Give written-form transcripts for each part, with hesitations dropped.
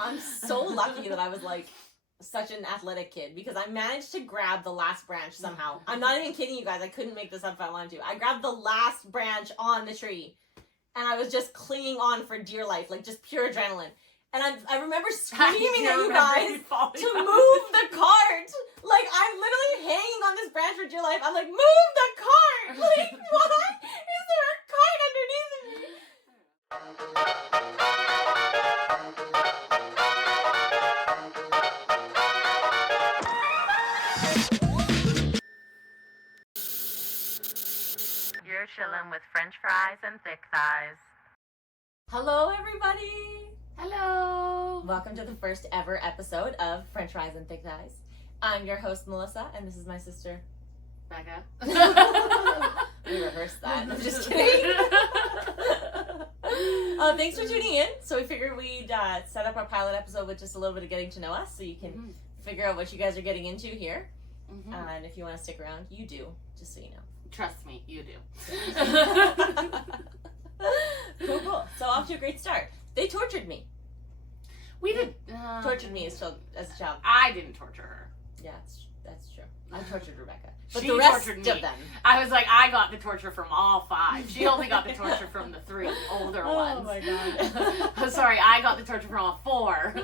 I'm so lucky that I was like such an athletic kid because I managed to grab the last branch somehow. I'm not even kidding you guys. I couldn't make this up if I wanted to. I grabbed the last branch on the tree and I was just clinging on for dear life, like just pure adrenaline. And I remember screaming at you guys to move the cart. Like, I'm literally hanging on this branch for dear life. I'm like, move the cart! Like, why is there a cart underneath of me? You're chilling with French fries and thick thighs. Hello, everybody. Hello. Welcome to the first ever episode of French Fries and Thick Thighs. I'm your host, Melissa, and this is my sister, Becca. We rehearsed that. I'm just kidding. Thanks for tuning in. So we figured we'd set up our pilot episode with just a little bit of getting to know us so you can figure out what you guys are getting into here. And if you want to stick around, you do, just so you know. Trust me, you do. Cool. So off to a great start. They tortured me. We did. Tortured me as a child. I didn't torture her. Yeah, that's true. I tortured Rebecca. But She the rest tortured me. of them. I was like, I got the torture from all 5. She only got the torture from the 3 older ones. Oh my god. I'm sorry, I got the torture from all 4.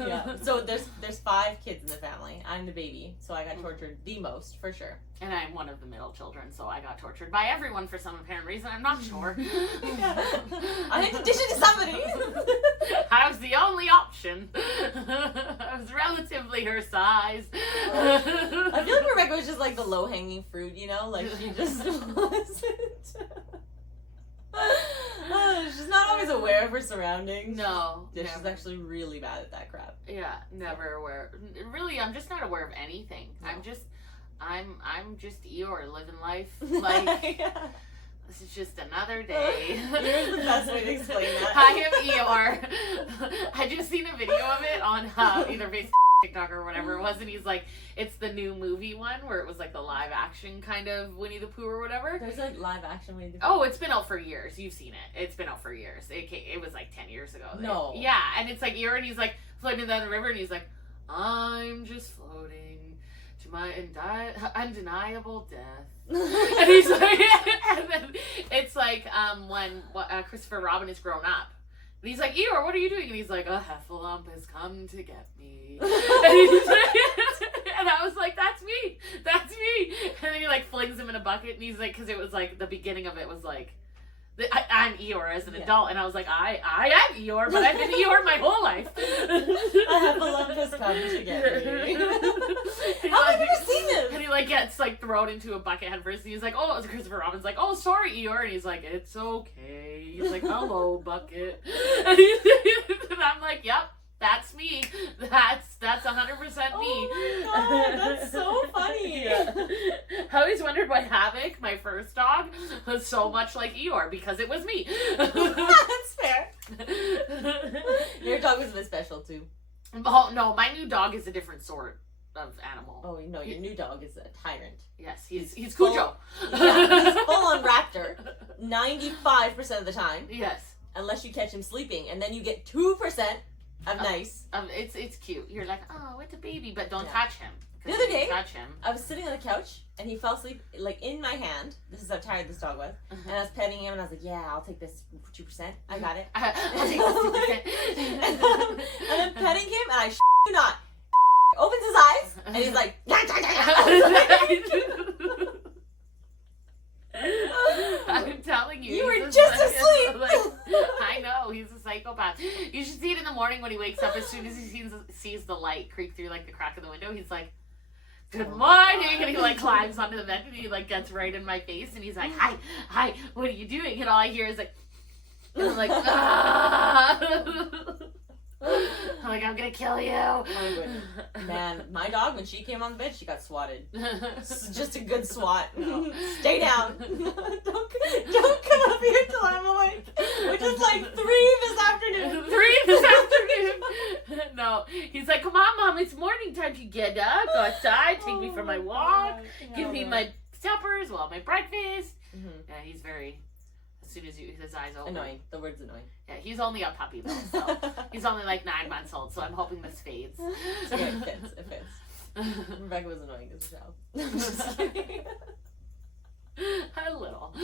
Yeah. So there's 5 kids in the family. I'm the baby, so I got tortured the most, for sure. And I'm one of the middle children, so I got tortured by everyone for some apparent reason. I'm not sure. I had to dish it to somebody. I was the only option. I was relatively her size. I feel like Rebecca was just like the low-hanging fruit, you know? Like, she just wasn't... she's not always aware of her surroundings. No. Yeah, she's actually really bad at that crap. Yeah, never aware. Really, I'm just not aware of anything. No. I'm just Eeyore living life. Like, yeah. This is just another day. Here's the best way to explain that. I am Eeyore. I just seen a video of it on either Facebook, TikTok, or whatever it was, and he's like, it's the new movie one where it was like the live action kind of Winnie the Pooh or whatever. There's a live action Winnie the Pooh. Oh, it's been out for years. You've seen it. It's been out for years. It was like 10 years ago. No. Yeah, and it's like Eeyore, and he's like floating down the river, and he's like, I'm just floating to my undeniable death. And he's like, and then it's like when Christopher Robin is grown up. And he's like, Eeyore, what are you doing? And he's like, a heffalump has come to get me. And I was like, that's me. That's me. And then he like flings him in a bucket. And he's like, because it was like, the beginning of it was like, I'm Eeyore as an adult. And I was like, I am Eeyore, but I've been Eeyore my whole life. A heffalump has come to get me. How have I never seen this? And he like gets like thrown into a bucket head first. And he's like, oh, Christopher Robin's like, oh, sorry, Eeyore. And he's like, it's okay. He's like, hello, bucket. And I'm like, yep. That's me. That's 100% me. Oh my god, that's so funny. I always wondered why Havoc, my first dog, was so much like Eeyore, because it was me. That's fair. Your dog was a bit special too. Oh no, my new dog is a different sort of animal. Oh no, your new dog is a tyrant. Yes, he's Cujo. Yeah, he's full on raptor 95% of the time. Yes. Unless you catch him sleeping, and then you get 2% of nice. It's cute. You're like, oh, it's a baby, but don't touch him. The other day, touch him. I was sitting on the couch, and he fell asleep, like, in my hand. This is how tired this dog was. And I was petting him, and I was like, yeah, I'll take this 2%. I got it. I'll take this 2%. And I'm petting him, and I you not. Opens his eyes, and he's like, I'm telling you. You were just asleep. I know, he's a psychopath. You should see it in the morning when he wakes up. As soon as he sees the light creak through like the crack of the window, he's like, good morning. And he like climbs onto the bed and he like gets right in my face and he's like, hi, what are you doing? And all I hear is like, and I'm like, ah. I'm like, I'm gonna kill you. Man, my dog, when she came on the bed, she got swatted. Just a good swat. No. Stay down. Don't come up here till I'm awake. Which is like 3 this afternoon. 3 this afternoon. No, he's like, come on, Mom, it's morning time to get up, go outside, take me for my walk, give me my suppers, my breakfast. Yeah, he's very... soon as his eyes open. Annoying. The word's annoying. Yeah, he's only a puppy though, so he's only like 9 months old. So I'm hoping this fades. It's okay, it fits. It fits. Rebecca was annoying as a child. I'm just kidding. A little. Oh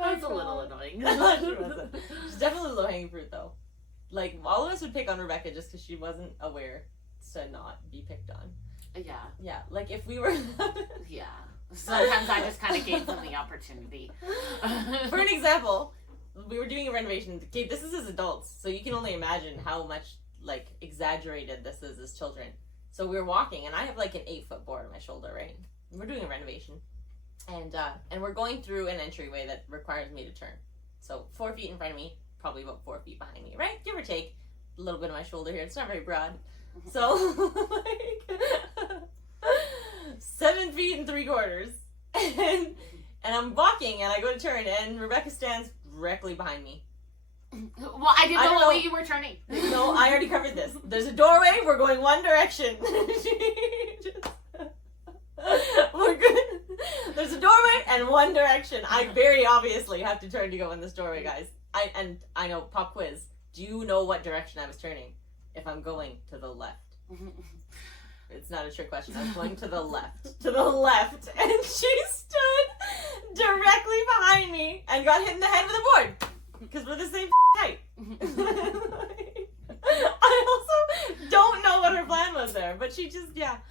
my That's a little God. annoying. She wasn't. She's definitely low hanging fruit though. Like all of us would pick on Rebecca just because she wasn't aware to not be picked on. Yeah. Yeah, like if we were. Yeah. Sometimes I just kind of gave them the opportunity. For an example, we were doing a renovation. Okay, this is as adults, so you can only imagine how much like exaggerated this is as children. So we were walking, and I have like an 8-foot board on my shoulder, right? And we're doing a renovation, and we're going through an entryway that requires me to turn. So 4 feet in front of me, probably about 4 feet behind me, right? Give or take a little bit of my shoulder here. It's not very broad. So like 7 feet and 3/4, and I'm walking, and I go to turn, and Rebecca stands directly behind me. Well, I didn't know the way you were turning. No, I already covered this. There's a doorway. We're going one direction. We're good. There's a doorway and one direction. I very obviously have to turn to go in this doorway, guys. I know. Pop quiz. Do you know what direction I was turning? If I'm going to the left. It's not a trick question. I was going to the left. To the left. And she stood directly behind me and got hit in the head with a board. Because we're the same height. I also don't know what her plan was there. But she just kept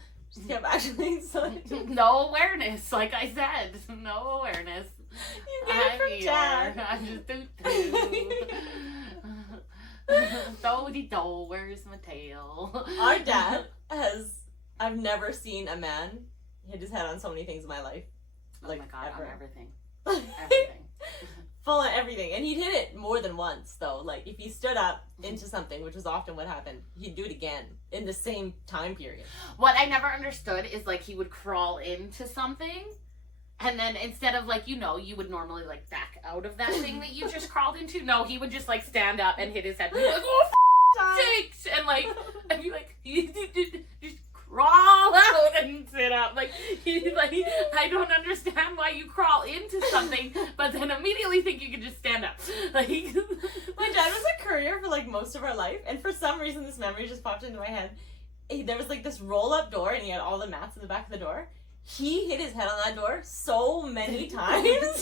actually. So no awareness, like I said. No awareness. You get it from Dad. I'm just do-do. Where's my tail? Our dad I've never seen a man hit his head on so many things in my life. Like, oh my God, ever. on everything. Everything. Full on everything. And he'd hit it more than once, though. Like, if he stood up into something, which was often what happened, he'd do it again in the same time period. What I never understood is, like, he would crawl into something, and then instead of, like, you would normally, like, back out of that thing that you just crawled into. No, he would just, like, stand up and hit his head and be like, oh, sakes! And, like, I'd be like, just crawl out and sit up. Like, I don't understand why you crawl into something, but then immediately think you can just stand up. Like, my dad was a courier for, like, most of our life, and for some reason this memory just popped into my head. There was, like, this roll-up door, and he had all the mats in the back of the door. He hit his head on that door so many times. Yes.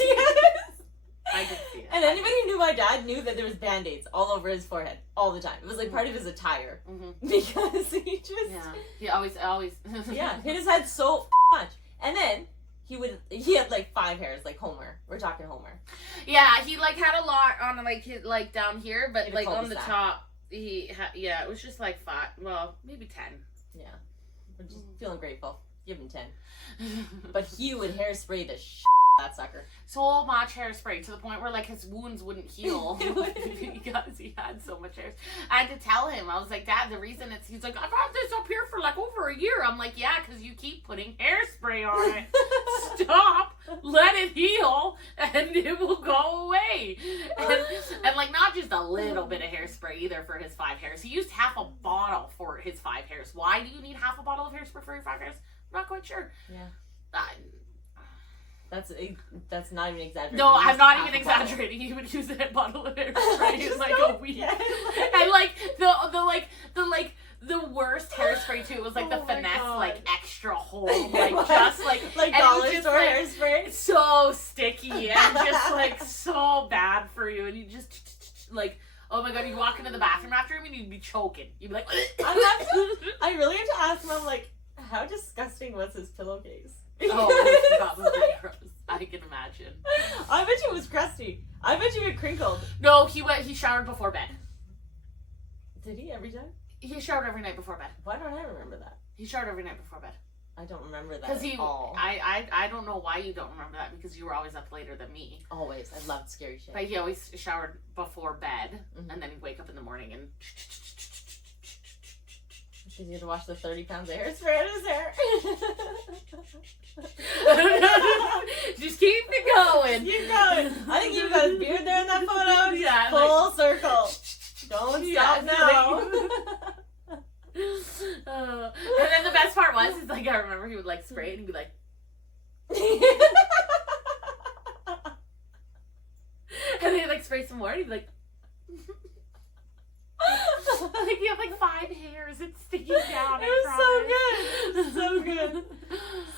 I can see it. And anybody who knew my dad knew that there was Band-Aids all over his forehead all the time. It was like part of his attire. Mm-hmm. Because he just... Yeah. He always... yeah, hit his head so much. And then he had like 5 hairs, like Homer. We're talking Homer. Yeah, he like had a lot on like his, like down here, but like on the cul-de-sac. top, it was just like 5, well, maybe 10. Yeah. We're just feeling grateful. Give him 10. But he would hairspray the that sucker. So much hairspray to the point where like his wounds wouldn't heal because he had so much hair. I had to tell him, I was like, Dad, the reason he's like, I've had this up here for like over a year. I'm like, yeah, because you keep putting hairspray on it. Stop, let it heal, and it will go away. And like not just a little bit of hairspray either for his 5 hairs. He used half a bottle for his 5 hairs. Why do you need half a bottle of hairspray for your 5 hairs? I'm not quite sure. Yeah. That's not even exaggerating. No, I'm not even exaggerating. He would use a bottle of hairspray in like a week. And like the worst hairspray too was like the finesse like extra hold, like just like dollar store hairspray. So sticky and just like so bad for you, and you just like, oh my God, you walk into the bathroom after him and you'd be choking. You'd be like, I really have to ask Mom, like, how disgusting was his pillowcase? Oh, it was probably gross. I can imagine. I bet you it was crusty. I bet you it crinkled. No, he showered before bed. Did he every time? He showered every night before bed. Why don't I remember that? He showered every night before bed. I don't remember that Because at all. I don't know why you don't remember that, because you were always up later than me. Always. I loved scary shit. But he always showered before bed, Mm-hmm. and then he'd wake up in the morning and... Because you had to wash the 30 pounds of hairspray out of his hair. Just keep it going. Keep going. I think you've got his beard there in that photo. Yeah, full circle. Don't stop now. And then the best part was, is like, I remember he would like spray it and he'd be like... spray some more. And he'd be like, like you have like 5 hairs. It's sticking down. It was so good.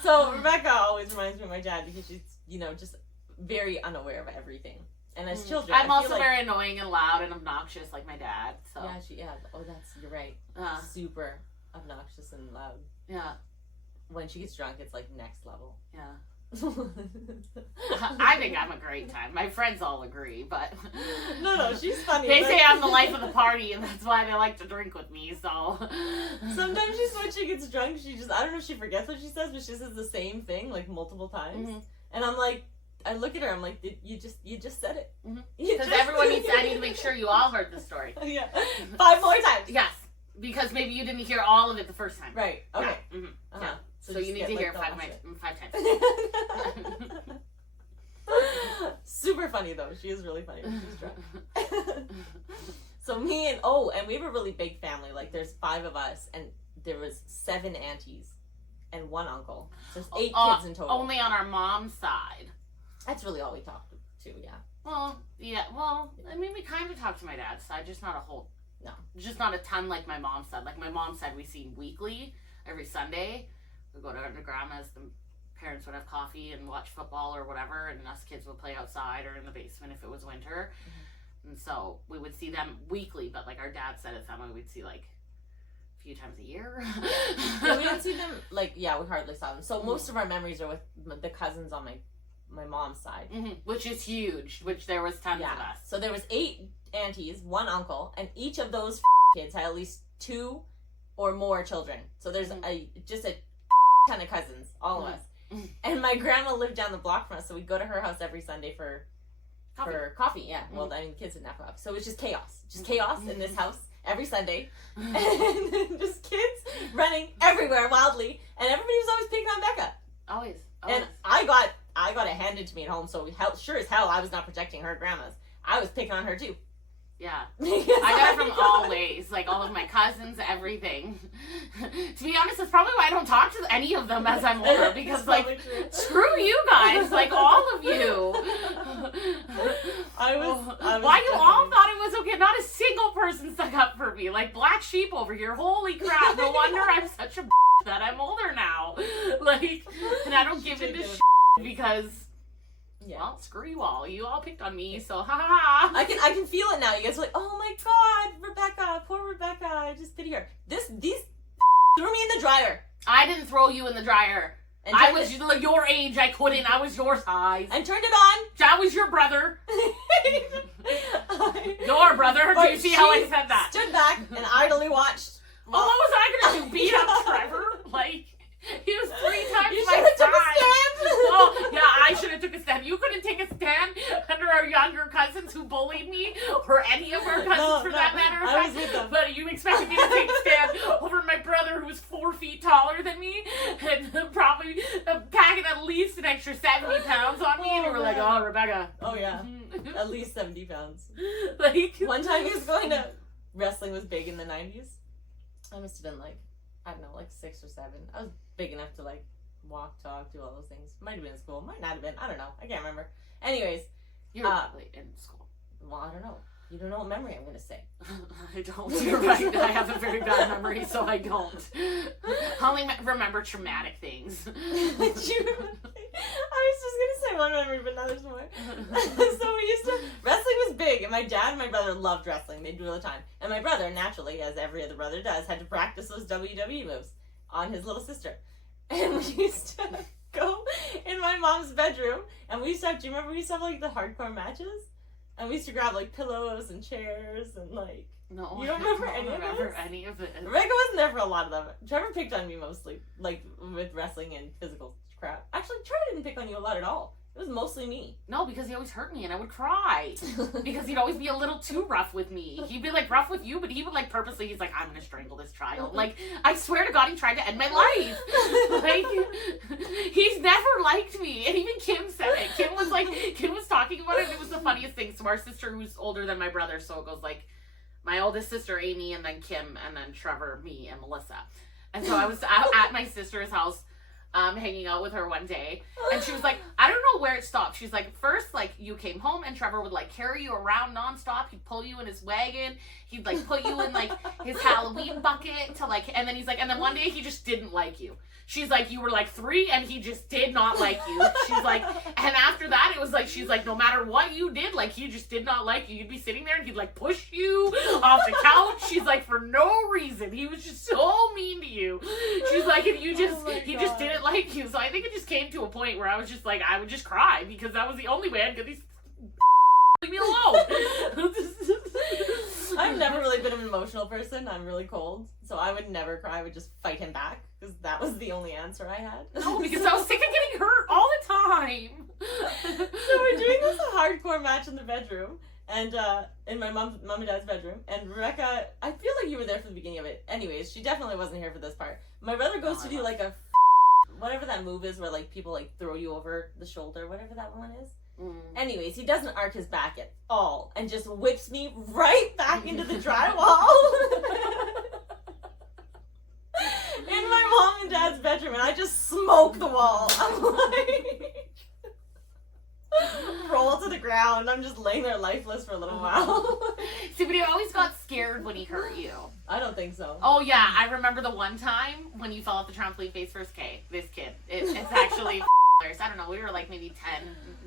So Rebecca always reminds me of my dad because she's, you know, just very unaware of everything. And as children, I'm also like, very annoying and loud and obnoxious, like my dad. So yeah. Oh, you're right. Super obnoxious and loud. Yeah. When she gets drunk, it's like next level. Yeah. I think I'm a great time. My friends all agree, but no, she's funny. They say I'm the life of the party, and that's why they like to drink with me. So sometimes when she gets drunk, she just, I don't know if she forgets what she says, but she says the same thing like multiple times, and I'm like, I look at her, I'm like, you just said it. Because everyone needs. I need to make sure you all heard the story. Yeah, 5 more times. Yes, because maybe you didn't hear all of it the first time. Right. Okay. Yeah. Yeah. So you need get, to hear like, 5 times. Super funny though. She is really funny when she's drunk. So me and we have a really big family. Like there's 5 of us, and there was 7 aunties and 1 uncle. So there's 8 kids in total. Only on our mom's side. That's really all we talked to. Yeah. Well, yeah. Well, I mean, we kind of talked to my dad's side, just not a whole. No. Just not a ton like my mom said. Like my mom said, we see weekly, every Sunday. We go to our grandma's. The parents would have coffee and watch football or whatever, and us kids would play outside or in the basement if it was winter. And so we would see them weekly, but like our dad said at family, we'd see like a few times a year. Yeah, we don't see them we hardly saw them. So most of our memories are with the cousins on my mom's side, which is huge. Which there was tons of us. So there was 8 aunties, 1 uncle, and each of those kids had at least 2 or more children. So there's just a ton of cousins, all of us. And my grandma lived down the block from us, so we'd go to her house every Sunday for coffee. Yeah. Well, I mean, the kids didn't have coffee, so it was just chaos in this house every Sunday, and just kids running everywhere wildly, and everybody was always picking on Becca. Always. And I got it handed to me at home, so sure as hell I was not protecting her grandmas. I was picking on her too. Yeah. I got it from all ways, like all of my cousins, everything. To be honest, that's probably why I don't talk to any of them as I'm older, because like, screw you guys, like all of you. I was why you all thought it was okay? Not a single person stuck up for me, like black sheep over here. Holy crap! No wonder I'm such a that I'm older now. Like, and I don't give into because. Yeah. Well, screw you all. You all picked on me, so ha ha ha. I can feel it now. You guys are like, oh my god, Rebecca, poor Rebecca. I just pity her. These threw me in the dryer. I didn't throw you in the dryer. And I was your age. I couldn't. I was your size. And turned it on. That was your brother. Your brother. Do you see how I said that? Stood back and idly watched. Well, what was I gonna do? Beat up Trevor? Like. He was 3 times you my size. Took a stand. Oh, yeah, I should have took a stand. You couldn't take a stand under our younger cousins who bullied me, or any of our cousins for that matter. I was with them. But you expected me to take a stand over my brother who was 4 feet taller than me, and probably packing at least an extra 70 pounds on me, and you were like, oh, Rebecca. Oh, yeah. At least 70 pounds. Like, one time he was going to, wrestling was big in the 90s. I must have been like, I don't know, like 6 or 7. I was big enough to like walk, talk, do all those things. Might have been in school, might not have been. I don't know. I can't remember. Anyways, you were probably in school. Well, I don't know. You don't know what memory I'm gonna say. I don't. You're right. I have a very bad memory, so I don't. I only remember traumatic things. I was just gonna say one memory, but now there's more. So wrestling was big, and my dad and my brother loved wrestling. They'd do it all the time. And my brother, naturally, as every other brother does, had to practice those WWE moves on his little sister. And we used to go in my mom's bedroom, and we used to have, do you remember we used to have like the hardcore matches? And we used to grab like pillows and chairs and like. No, you don't remember any of it? Rebecca wasn't there for a lot of them. Trevor picked on me mostly, like with wrestling and physical crap. Actually, Trevor didn't pick on you a lot at all. It was mostly me. No, because he always hurt me and I would cry. Because he'd always be a little too rough with me. He'd be like rough with you, but he would like purposely, he's like, I'm gonna strangle this child. Like, I swear to God, he tried to end my life. Like, he's never liked me. And even Kim said it. Kim was talking about it, and it was the funniest thing. So our sister, who's older than my brother, so it goes like, my oldest sister, Amy, and then Kim, and then Trevor, me, and Melissa. And so I was at my sister's house, hanging out with her one day, and she was like, I don't know where it stopped. She's like, first, like, you came home and Trevor would, like, carry you around nonstop. He'd pull you in his wagon. He'd, like, put you in, like, his Halloween bucket to, like, and then he's like, and then one day he just didn't like you. She's like, you were like 3 and he just did not like you. She's like, and after that it was like, she's like, no matter what you did, like, he just did not like you. You'd be sitting there and he'd like push you off the couch. She's like, for no reason. He was just so mean to you. She's like, and you just, he just didn't like you. So I think it just came to a point where I was just like, I would just cry because that was the only way I'd get these leave me alone. I've never really been an emotional person. I'm really cold. So I would never cry. I would just fight him back because that was the only answer I had. No, because I was sick of getting hurt all the time. So we're doing this hardcore match in the bedroom. And in my mom and dad's bedroom. And Rebecca, I feel like you were there for the beginning of it. Anyways, she definitely wasn't here for this part. My brother goes to do like a whatever that move is where like people like throw you over the shoulder, whatever that one is. Anyways, he doesn't arc his back at all and just whips me right back into the drywall in my mom and dad's bedroom, and I just smoke the wall. I'm like roll to the ground. I'm just laying there lifeless for a little while. See, but he always got scared when he hurt you. I don't think so. Oh yeah, I remember the one time when you fell off the trampoline face first. This kid. It's actually I don't know, we were like maybe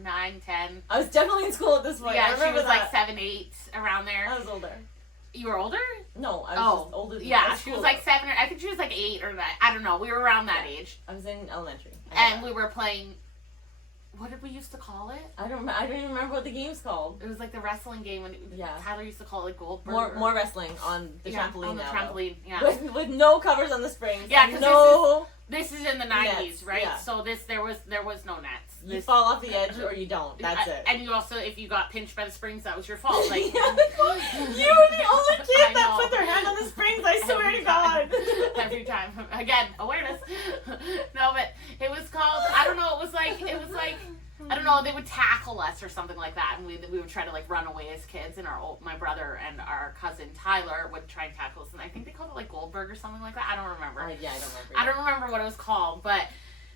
9, 10. I was definitely in school at this point. Yeah, I remember she was that. like 7, 8, around there. I was older. You were older? No, I was just older than yeah, she was like 7 or I think she was like 8 or 9. I don't know. We were around that age. I was in elementary. And we were playing. What did we used to call it? I don't even remember what the game's called. It was like the wrestling game when Tyler used to call it Goldberg. More wrestling on the trampoline on the now. Trampoline, yeah. With no covers on the springs. Yeah, because this is in the 90s, nets, right? Yeah. So there was no nets. You fall off the edge or you don't. That's it. And you also, if you got pinched by the springs, that was your fault. Like you were the only kid that put their hand on the springs. I swear to God. Every time. Again, awareness. No, but it was called. I don't know. It was like. I don't know, they would tackle us or something like that, and we would try to like run away as kids, and my brother and our cousin Tyler would try and tackle us, and I think they called it like Goldberg or something like that. I don't remember. Yeah, I don't remember. I don't remember what it was called, but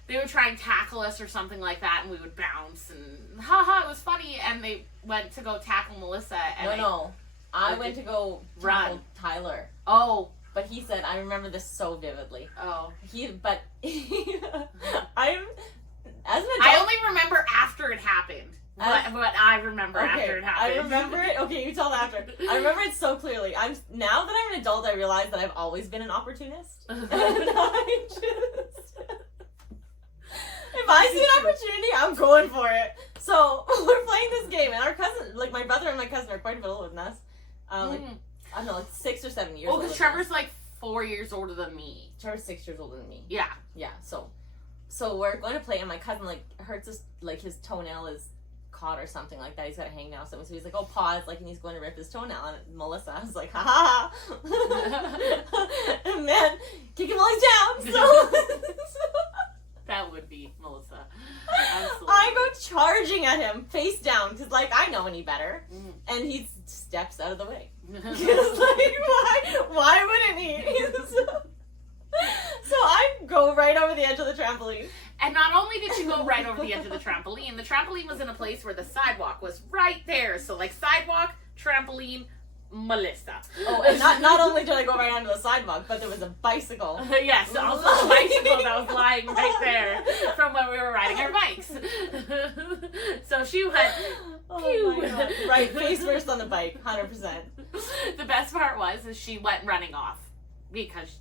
they would try and tackle us or something like that, and we would bounce, and it was funny, and they went to go tackle Melissa. And I went to go tackle Tyler. Oh. But he said, I remember this so vividly. Oh. As an adult, I only remember after it happened. What I remember after it happened. I remember it. Okay, you tell me after. I remember it so clearly. Now that I'm an adult, I realize that I've always been an opportunist. And I just, if I see an opportunity, I'm going for it. So we're playing this game, and our cousin, like my brother and my cousin, are quite a bit older than us. I don't know, like 6 or 7 years. Oh, because Trevor's like 4 years older than me. Trevor's 6 years older than me. Yeah. Yeah. So we're going to play, and my cousin like hurts his toenail is caught or something like that. He's got a hangnail or something. So he's like, oh, pause, like, and he's going to rip his toenail. And Melissa was like, ha ha. And man, kick him while he's down. So that would be Melissa. Absolutely. I go charging at him face down because like I know any better, and he steps out of the way. Because like why wouldn't he? So I go right over the edge of the trampoline. And not only did you go right over the edge of the trampoline was in a place where the sidewalk was right there. So like sidewalk, trampoline, Melissa. Oh, and not only did I go right onto the sidewalk, but there was a bicycle. Yes, also a bicycle that was lying right there from when we were riding our bikes. So she went, oh my God. Right, face first on the bike, 100%. The best part was she went running off. Because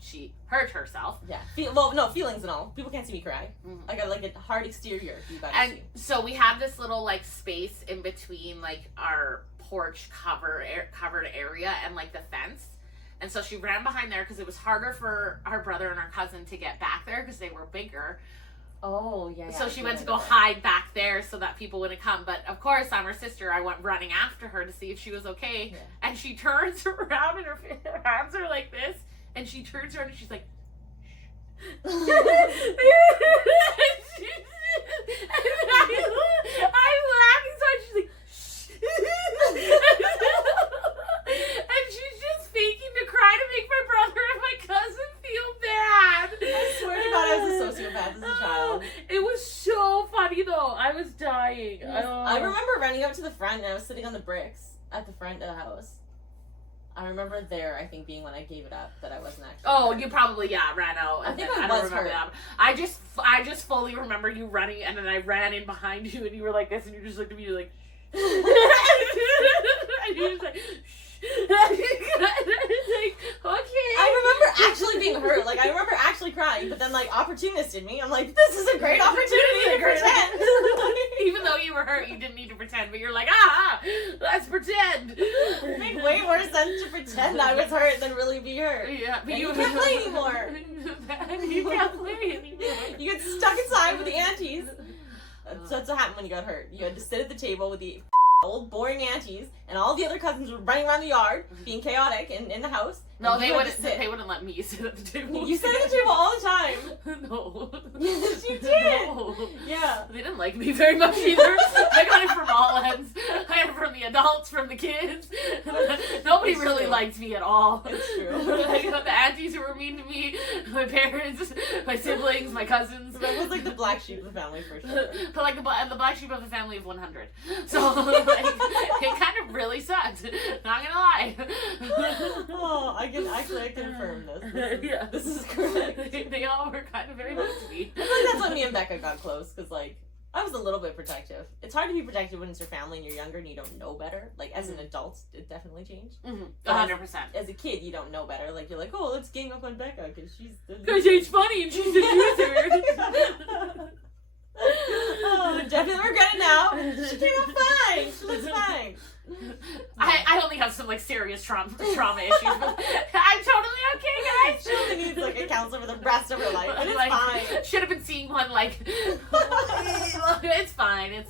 she hurt herself. Yeah. Feelings and all. People can't see me cry. I got like a hard exterior. You guys see. So we have this little like space in between like our porch covered area and like the fence. And so she ran behind there because it was harder for our brother and our cousin to get back there because they were bigger. Oh, yeah. So she went to go hide back there so that people wouldn't come. But of course, I'm her sister. I went running after her to see if she was okay. Yeah. And she turns around and her hands are like this. And she turns around and she's like, shh. I'm laughing so hard. She's like, shh. And she's just faking to cry to make my brother and my cousin feel bad. I swear to God, I was a sociopath as a child. It was so funny though. running up to the front, and I was sitting on the bricks at the front of the house. I remember there, I think, being when I gave it up, that I wasn't actually hurt. You probably, ran out. I think I don't was remember hurt. that. I just fully remember you running, and then I ran in behind you, and you were like this, and you just looked at me, you're like, and you just like, like, okay. I remember actually being hurt. Like, I remember actually crying, but then, like, opportunist in me, I'm like, this is a great opportunity to pretend. Even though you were hurt, you didn't need to pretend, but you're like, let's pretend. It made way more sense to pretend I was hurt than really be hurt. Yeah, but And you can't play anymore. You can't play anymore. You get stuck inside with the aunties. That's what happened when you got hurt. You had to sit at the table with the old boring aunties, and all the other cousins were running around the yard, being chaotic in the house. No, they wouldn't. They wouldn't let me sit at the table. You sat at the table all the time. No. Yes, you did. No. Yeah. They didn't like me very much either. I got it from all ends. I had it from the adults, from the kids. Nobody It's really true. liked me at all. It's true. I got the aunties who were mean to me, my parents, my siblings, my cousins. So that was like the black sheep of the family for sure. But like the black sheep of the family of 100. So like, it kind of really sucked. Not gonna lie. Oh, I can confirm this. Yeah. This is correct. They all were kind of very mean to me. I think that's when me and Becca got close, because, like, I was a little bit protective. It's hard to be protective when it's your family and you're younger and you don't know better. Like, as an adult, it definitely changed. 100%. As a kid, you don't know better. Like, you're like, oh, let's gang up on Becca, because she's... Because she's funny and she's a user. Oh, definitely regret it now. She came out fine. She looks fine. I only have some like serious trauma issues, but I'm totally okay, guys. She only needs like a counselor for the rest of her life, and it's Like, fine. should have been seeing one like it's fine.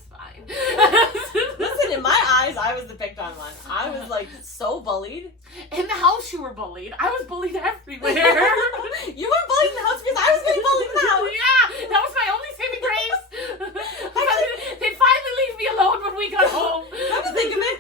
Listen, in my eyes, I was the picked on one. I was like so bullied. In the house, you were bullied. I was bullied everywhere. You weren't bullied in the house because I was getting bullied in the house. Yeah, that was my only saving grace. They'd finally leave me alone when we got home. Come to think of it,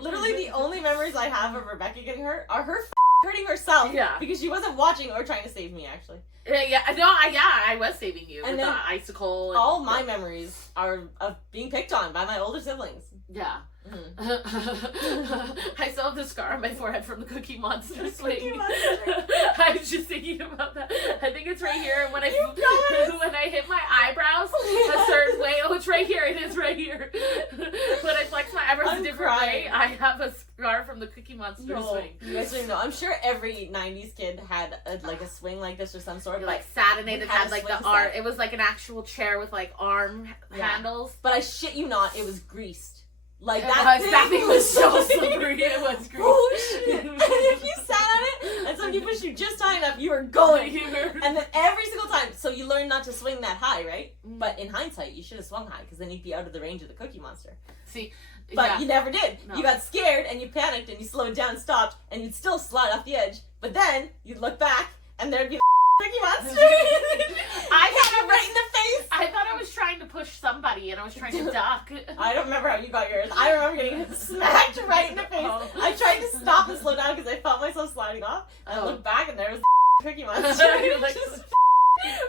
literally the only memories I have of Rebecca getting hurt are her hurting herself. Yeah. Because she wasn't watching or trying to save me, actually. I was saving you And with then the icicle. And all my memories are of being picked on by my older siblings. Yeah. Mm-hmm. I still have the scar on my forehead from the Cookie Monster swing. Cookie Monster. I was just thinking about that. I think it's right here. When I hit my eyebrows a certain way. Oh, it's right here. It is right here. When I flex my eyebrows a different way, I have a scar from the Cookie Monster swing. You guys don't know. I'm sure every 90s kid had a swing like this or some sort of like Saturday that had like the swing arm. set. It was like an actual chair with like arm handles. But I shit you not, it was greased. Like That thing was so slippery. It was greased. Oh shit! And if you sat on it and somebody pushed you just high enough, you were going. And then every single time, so you learn not to swing that high, right? But in hindsight, you should have swung high because then you'd be out of the range of the Cookie Monster. See, but you never did. No. You got scared and you panicked and you slowed down, stopped, and you'd still slide off the edge. But then you'd look back and there'd be Cookie Monster. I got it right in the face. I thought I was trying to push somebody and I was trying to duck. I don't remember how you got yours. I remember getting smacked right in the face. Oh. I tried to stop and slow down because I felt myself sliding off. And I looked back and there was Cookie Monster. Like, Just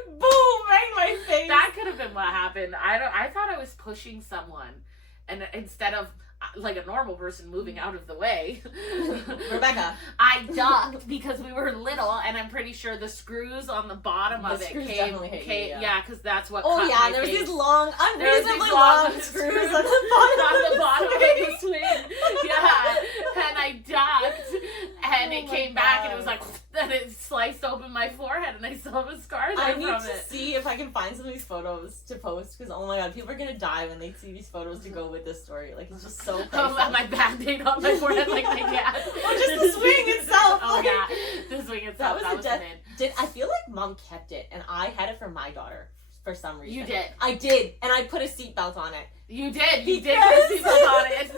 boom, right in my face. that could have been what happened. I thought I was pushing someone, and instead of like a normal person moving out of the way, Rebecca, I ducked because we were little, and I'm pretty sure the screws on the bottom of it came. Yeah, because that's what. Oh cut yeah, my there was face. these long, unreasonably long screws on the bottom of the swing. Yeah, and I ducked, and it came back, and it was like, and it sliced open my forehead, and I still have a scar there I from need to it. see if I can find some of these photos to post because oh my god, people are gonna die when they see these photos to go with this story. Like it's just so. Oh, my band-aid on my forehead like my dad. Or just the swing itself. Oh yeah, the swing itself. That was Did I feel like mom kept it and I had it for my daughter for some reason. You did. I did, and I put a seatbelt on it. You did. You did Yes. put a seatbelt on it.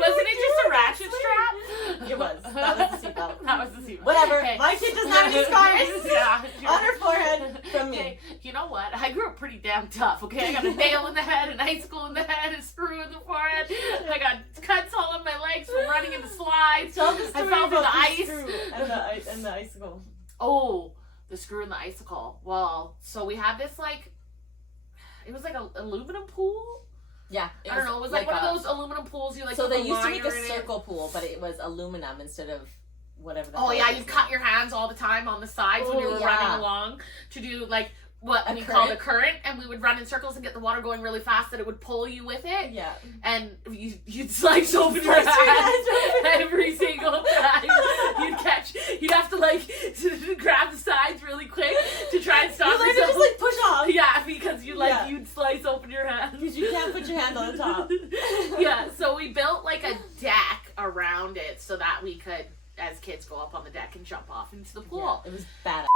Wasn't it just a ratchet strap? It was. That was the seatbelt. That was the seatbelt. Whatever. Okay. My kid doesn't have any scars Yeah. on her forehead from me. Okay, you know what? I grew up pretty damn tough, okay? I got a nail in the head, an icicle in the head, a screw in the forehead. I got cuts all on my legs from running into slides. Tell the story I fell through about the ice. screw and the icicle. Oh, the screw and the icicle. Well, so we had this like, it was like an aluminum pool. Yeah. I don't know. It was like one of those aluminum pools you like. So they used to make a circle pool, but it was aluminum instead of whatever. Oh yeah, you cut your hands all the time on the sides when you were running along to do like what we called a current, and we would run in circles and get the water going really fast that it would pull you with it. Yeah. And you'd slice open your hands every single time. You'd have to like grab the sides really quick to try and stop yourself. You just like push off. Yeah, because you'd slice open your hands. Because you can't put your hand on the top. Yeah, so we built like a deck around it so that we could, as kids, go up on the deck and jump off into the pool. Yeah, it was badass.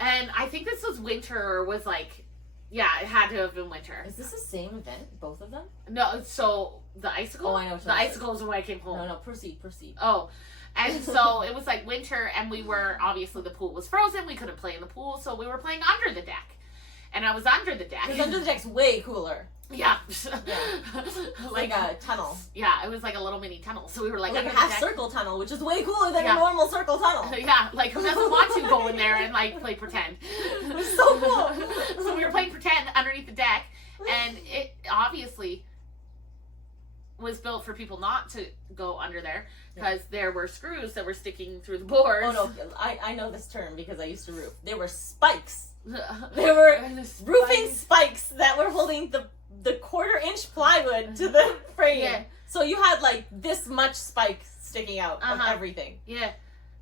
And I think this was winter, was like, yeah, it had to have been winter. Is this the same event, both of them? No, so the icicle? Oh, I know what the icicle is when I came home. No, proceed. Oh, and so it was like winter, and we were, obviously the pool was frozen, we couldn't play in the pool, so we were playing under the deck. And I was under the deck. Because under the deck's way cooler. Yeah. like a tunnel. Yeah, it was like a little mini tunnel. So we were like a half circle tunnel, which is way cooler than a normal circle tunnel. Yeah, like who doesn't want to go in there and like play pretend? It was so cool. So we were playing pretend underneath the deck, and it obviously was built for people not to go under there because there were screws that were sticking through the boards. Oh no, I know this term because I used to roof. There were spikes. There were roofing spikes that were holding the 1/4-inch plywood to the frame. Yeah. So you had like this much spike sticking out of everything. Yeah.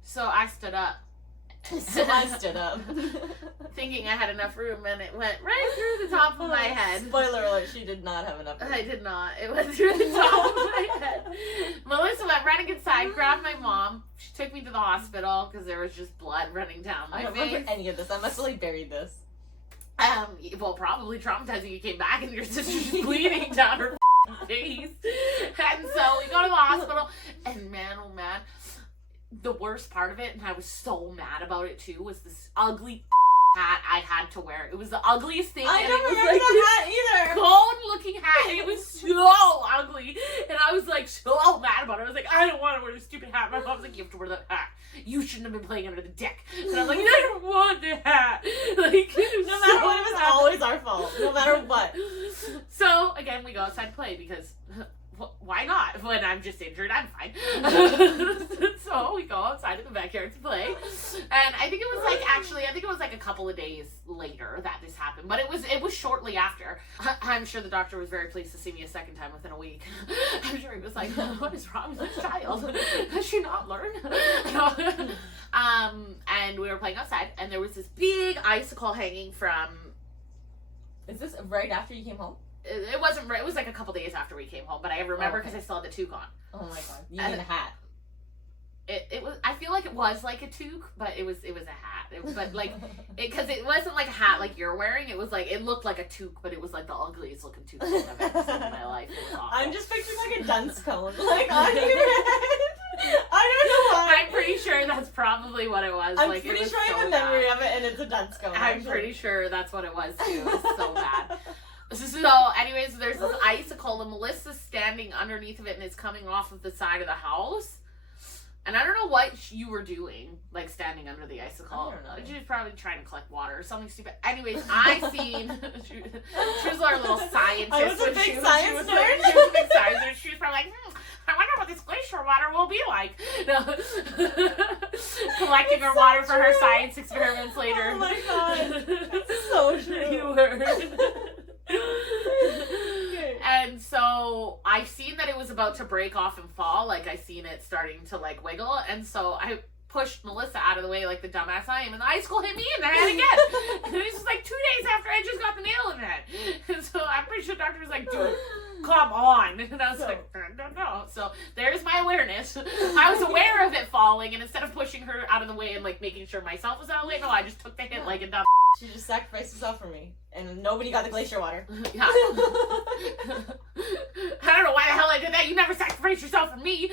So I stood up. Thinking I had enough room, and it went right through the top of my head. Spoiler alert, she did not have enough room. I did not. It went through the top of my head. Melissa went running inside, grabbed my mom. She took me to the hospital because there was just blood running down my face. I don't remember any of this. I must have like buried this. Well, probably traumatizing. You came back and your sister's bleeding down her face. And so we go to the hospital, and man, oh man, the worst part of it, and I was so mad about it too, was this ugly hat I had to wear. It was the ugliest thing. I don't remember like that hat either. Cone-looking hat. It was so ugly, and I was like so mad about it. I was like, I don't want to wear this stupid hat. My mom was like, you have to wear that hat. You shouldn't have been playing under the deck. And I'm like, I don't want the hat. Like, no matter what, it was always our fault. No matter what. So again, we go outside to play because. Why not? When I'm just injured, I'm fine. So we go outside in the backyard to play. And I think it was like a couple of days later that this happened. But it was shortly after. I'm sure the doctor was very pleased to see me a second time within a week. I'm sure he was like, what is wrong with this child? Has she not learned? And we were playing outside, and there was this big icicle hanging from... Is this right after you came home? It wasn't. It was like a couple days after we came home, but I remember because I still had the toque on. Oh my god! You mean a hat? It was. I feel like it was like a toque, but it was a hat. But like, because it wasn't like a hat like you're wearing. It was like it looked like a toque, but it was like the ugliest looking toque I've ever seen in my life. It was awful. I'm just picturing like a dunce cone, like on your head. I don't know why. I'm pretty sure that's probably what it was. I'm like, pretty it was sure I have a memory of it, and it's a dunce cone. I'm pretty sure that's what it was too. It was so bad. So, anyways, there's this icicle, and Melissa's standing underneath of it, and it's coming off of the side of the house. And I don't know what you were doing, like standing under the icicle. I don't know. She was probably trying to collect water or something stupid. Anyways, I seen she was our little scientist. I was a big science nerd. She was a big science nerd. She was probably like, I wonder what this glacier water will be like. Collecting her water for her science experiments later. Oh my god, that's so true. You were. And so I seen that it was about to break off and fall, like I seen it starting to like wiggle, and so I pushed Melissa out of the way like the dumbass I am, and the icicle hit me in the head again. And this was like 2 days after I just got the nail in the head. And so I'm pretty sure the doctor was like, dude, come on. And I was like, I don't know. So there's my awareness. I was aware of it falling, and instead of pushing her out of the way and like making sure myself was out of the way, no, I just took the hit like a dumb. She just sacrificed herself for me, and nobody got the glacier water. Yeah. I don't know why the hell I did that. You never sacrificed yourself for me.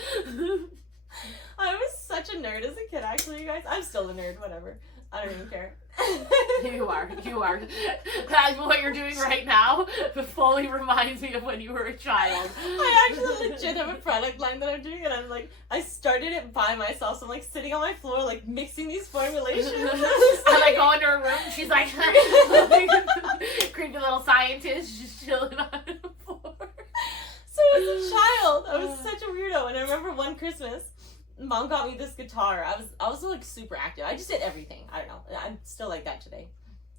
I was such a nerd nerd as a kid, actually, you guys. I'm still a nerd, whatever. I don't even care. You are. What you're doing right now fully reminds me of when you were a child. I actually legit have a product line that I'm doing, and I'm like, I started it by myself, so I'm like sitting on my floor, like mixing these formulations. I like go into her room, and she's like, creepy little scientist just chilling on the floor. So as a child, I was such a weirdo, and I remember one Christmas, Mom got me this guitar. I was like super active. I just did everything. I don't know. I'm still like that today.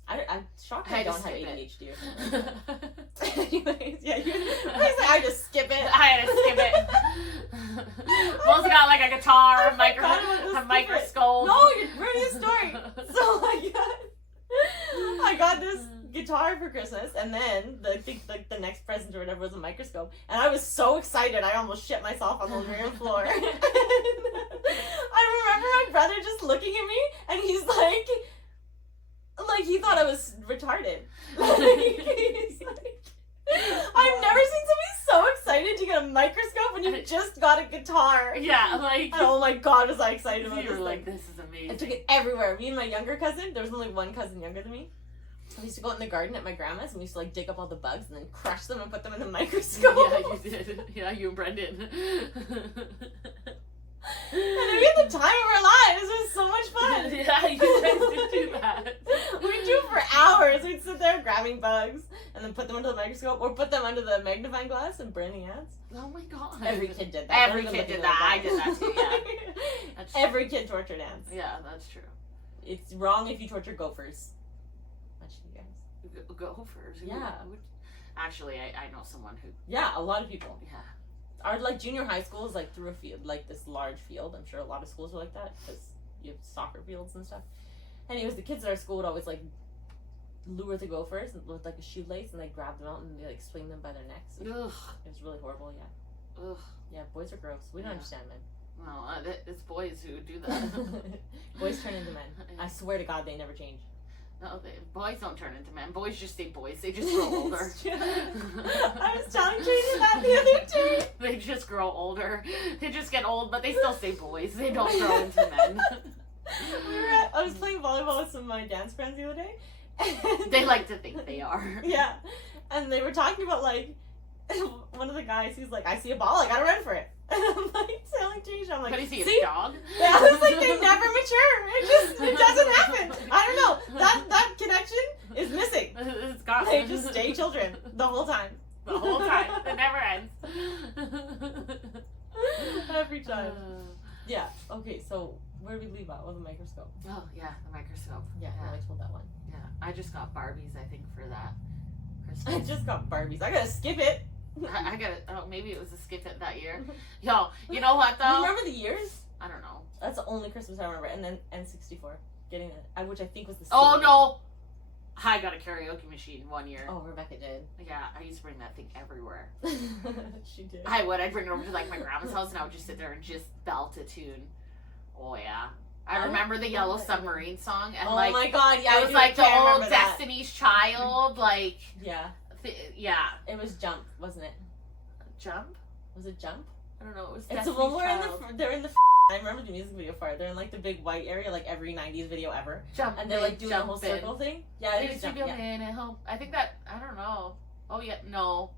I'm shocked I don't have ADHD or something. Anyways, yeah, I just skip it. I had to skip it. Mel's got like a guitar, a microscope. No, you're ruining the story. So I got this guitar for Christmas, and then I think like the next present or whatever was a microscope, and I was so excited I almost shit myself on the living room floor. I remember my brother just looking at me, and he's like he thought I was retarded. He's like, I've never seen somebody so excited to get a microscope when you just got a guitar. Yeah, like. And oh my god, was I excited about this! Like, this is amazing. I took it everywhere. Me and my younger cousin. There was only one cousin younger than me. We used to go out in the garden at my grandma's, and we used to like dig up all the bugs and then crush them and put them in the microscope. Yeah, you did. Yeah, you and Brendan. And we had the time of our lives. It was so much fun. Yeah, you guys did do that. We'd do it for hours. We'd sit there grabbing bugs and then put them under the microscope or put them under the magnifying glass and burn the ants. Oh my god. Every kid did that. Every kid did that. I did that too, yeah. Every kid tortured ants. Yeah, that's true. It's wrong if you torture gophers. Much to you guys. Gophers? Yeah. Actually, I know someone who... Yeah, a lot of people. Yeah. Our like junior high school is like through a field, like this large field. I'm sure a lot of schools are like that because you have soccer fields and stuff. Anyways, the kids at our school would always like lure the gophers with like a shoelace, and they grab them out and they like swing them by their necks. Ugh. It was really horrible. Yeah. Ugh. Yeah, boys are gross. We don't understand men. No, it's boys who do that. Boys turn into men. I swear to God, they never change. No, boys don't turn into men. Boys just stay boys. They just grow older. I was telling Tracy that the other day. They just grow older. They just get old, but they still stay boys. They don't grow into men. I was playing volleyball with some of my dance friends the other day. They like to think they are. Yeah. And they were talking about, like, one of the guys, he's like, I see a ball, I gotta run for it. And I'm like, telling Tisha, I'm like, But is he see? a dog? Yeah, I was like, they never mature. It doesn't happen. I don't know. That connection is missing. It's gone. They just stay children the whole time. The whole time. It never ends. Every time. Yeah. Okay, so where did we leave out with the microscope? Oh, yeah, the microscope. Yeah, I told that one. Yeah, I just got Barbies, I think, for that I Christmas. just got Barbies. I gotta skip it. I got it. Oh, maybe it was a skip it that year. Yo, you know what, though? You remember the years? I don't know. That's the only Christmas I remember. And then N64. Getting it. Which I think was the Oh, same no! I got a karaoke machine one year. Oh, Rebecca did. Yeah, I used to bring that thing everywhere. She did. I would. I'd bring it over to, like, my grandma's house, and I would just sit there and just belt a tune. Oh, yeah. I remember the Yellow Submarine song, and, oh like... my god, yeah. It was, like, the old Destiny's Child, like... Yeah. Yeah. It was Jump, wasn't it? Jump? Was it Jump? I don't know. It was It's Destiny's the one where Child. they're in the I remember the music video for it. They're in like the big white area, like every 90s video ever. Jump. And they're like doing the whole circle thing. Yeah, it is Jump. Yeah. I think that, I don't know. Oh, yeah, no.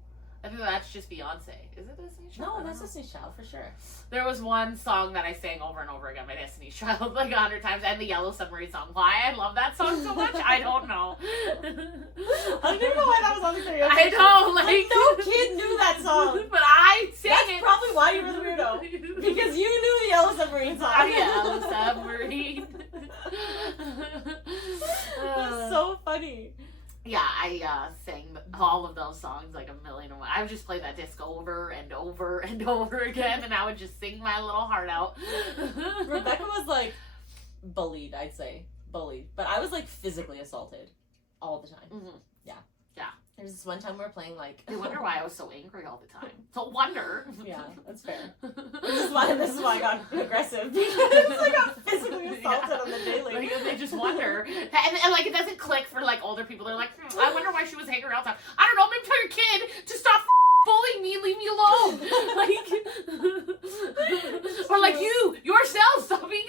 I think that's just Beyonce. Is it Destiny's Child? No, that's Destiny's Child for sure. There was one song that I sang over and over again by Destiny's Child like 100 times, and the Yellow Submarine song. Why I love that song so much, I don't know. I don't even know why that was on the karaoke. I know, like no kid knew that song. But I sang That's it. probably why you were the weirdo. Because you knew the Yellow Submarine song. Yellow Submarine. That's so funny. Yeah, I sang all of those songs like a million and one. I would just play that disc over and over and over again, and I would just sing my little heart out. Rebecca was like bullied, I'd say. Bullied. But I was like physically assaulted all the time. Mm-hmm. Yeah. Yeah. There's this one time we were playing like... I wonder why I was so angry all the time. No wonder. Yeah, that's fair. This is why I got aggressive. Because I got physically assaulted on the daily. Like, they just wonder. And like it doesn't click for like older people. They're like, I wonder why she was angry all the time. I don't know, maybe tell your kid to stop bullying me and leave me alone. Like, or like you yourself, stop being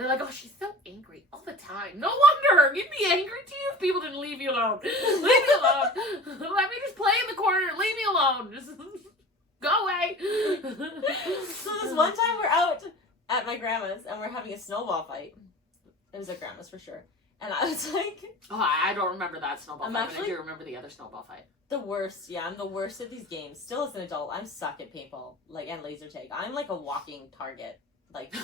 And they're like, oh, she's so angry all the time. No wonder. You'd be angry too if people didn't leave you alone. Leave me alone. Let me just play in the corner. Leave me alone. Just go away. So this one time we're out at my grandma's and we're having a snowball fight. It was at grandma's for sure. And I was like... Oh, I don't remember that snowball fight, actually, but I do remember the other snowball fight. The worst. Yeah, I'm the worst at these games. Still as an adult, I'm suck at paintball and laser tag. I'm like a walking target. Like,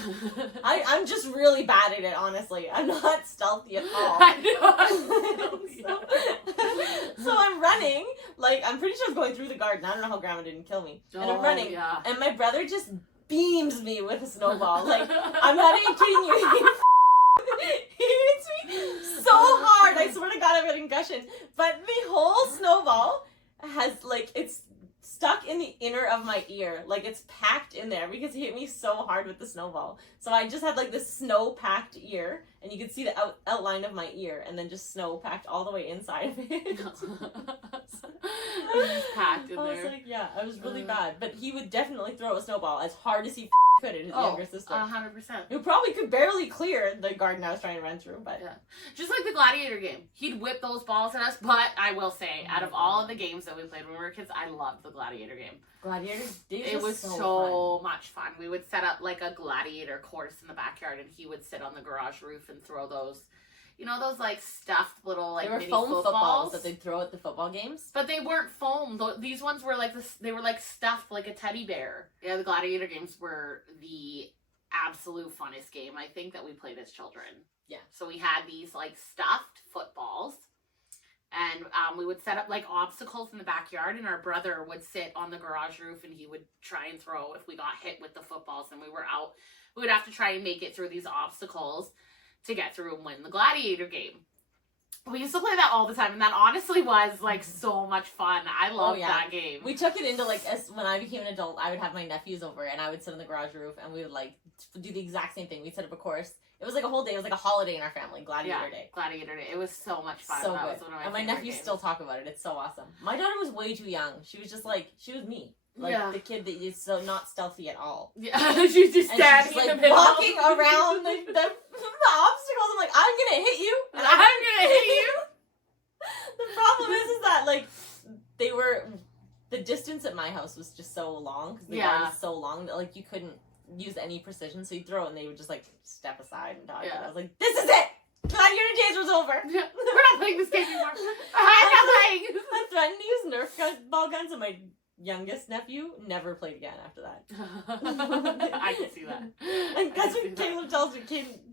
I'm just really bad at it, honestly. I'm not stealthy at all. I know. So I'm running. Like, I'm pretty sure I was going through the garden. I don't know how grandma didn't kill me. And I'm running. Yeah. And my brother just beams me with a snowball. Like, I'm not even kidding you. He hits me so hard. I swear to God, I'm getting gushing. But the whole snowball has, like, it's stuck in the inner of my ear. Like, it's packed in there because he hit me so hard with the snowball. So I just had, like, this snow-packed ear, and you could see the outline of my ear, and then just snow packed all the way inside of it. Just packed in I was there. like, yeah, I was really bad. But he would definitely throw a snowball as hard as he could at his younger sister. 100%. Who probably could barely clear the garden I was trying to run through, but... Yeah. Just like the Gladiator game. He'd whip those balls at us, but I will say, out of all of the games that we played when we were kids, I loved the Gladiator game. Gladiator days It was so so much fun. We would set up like a gladiator course in the backyard, and he would sit on the garage roof and throw those, you know, those like stuffed little like they were mini foam footballs that they'd throw at the football games. But they weren't foam. These ones were like this. They were like stuffed like a teddy bear. Yeah, the Gladiator games were the absolute funnest game I think that we played as children. Yeah. So we had these like stuffed footballs, and we would set up like obstacles in the backyard, and our brother would sit on the garage roof and he would try and throw if we got hit with the footballs and we were out. We would have to try and make it through these obstacles to get through and win the Gladiator game. We used to play that all the time, and that honestly was like so much fun. I loved that game. We took it into like when I became an adult, I would have my nephews over and I would sit on the garage roof and we would like do the exact same thing. We'd set up a course. It was like a whole day. It was like a holiday in our family. Gladiator Day. Gladiator Day. It was so much fun. So that good. was one of my and my favorite nephews games. still talk about it. It's so awesome. My daughter was way too young. She was just like, she was me. Like the kid that is so not stealthy at all. Yeah, she's just standing she's, like, in the middle. walking around the obstacles. I'm like, I'm gonna hit you. And I'm gonna hit you. The problem is that like the distance at my house was just so long because the yard was so long that like you couldn't use any precision, so you'd throw it and they would just like step aside and talk. And I was like, this is it. Gladiator days was over. We're not playing this game anymore. I'm not playing. I threatened to use Nerf ball guns, and my youngest nephew never played again after that. I can see that. And that's what Caleb tells me.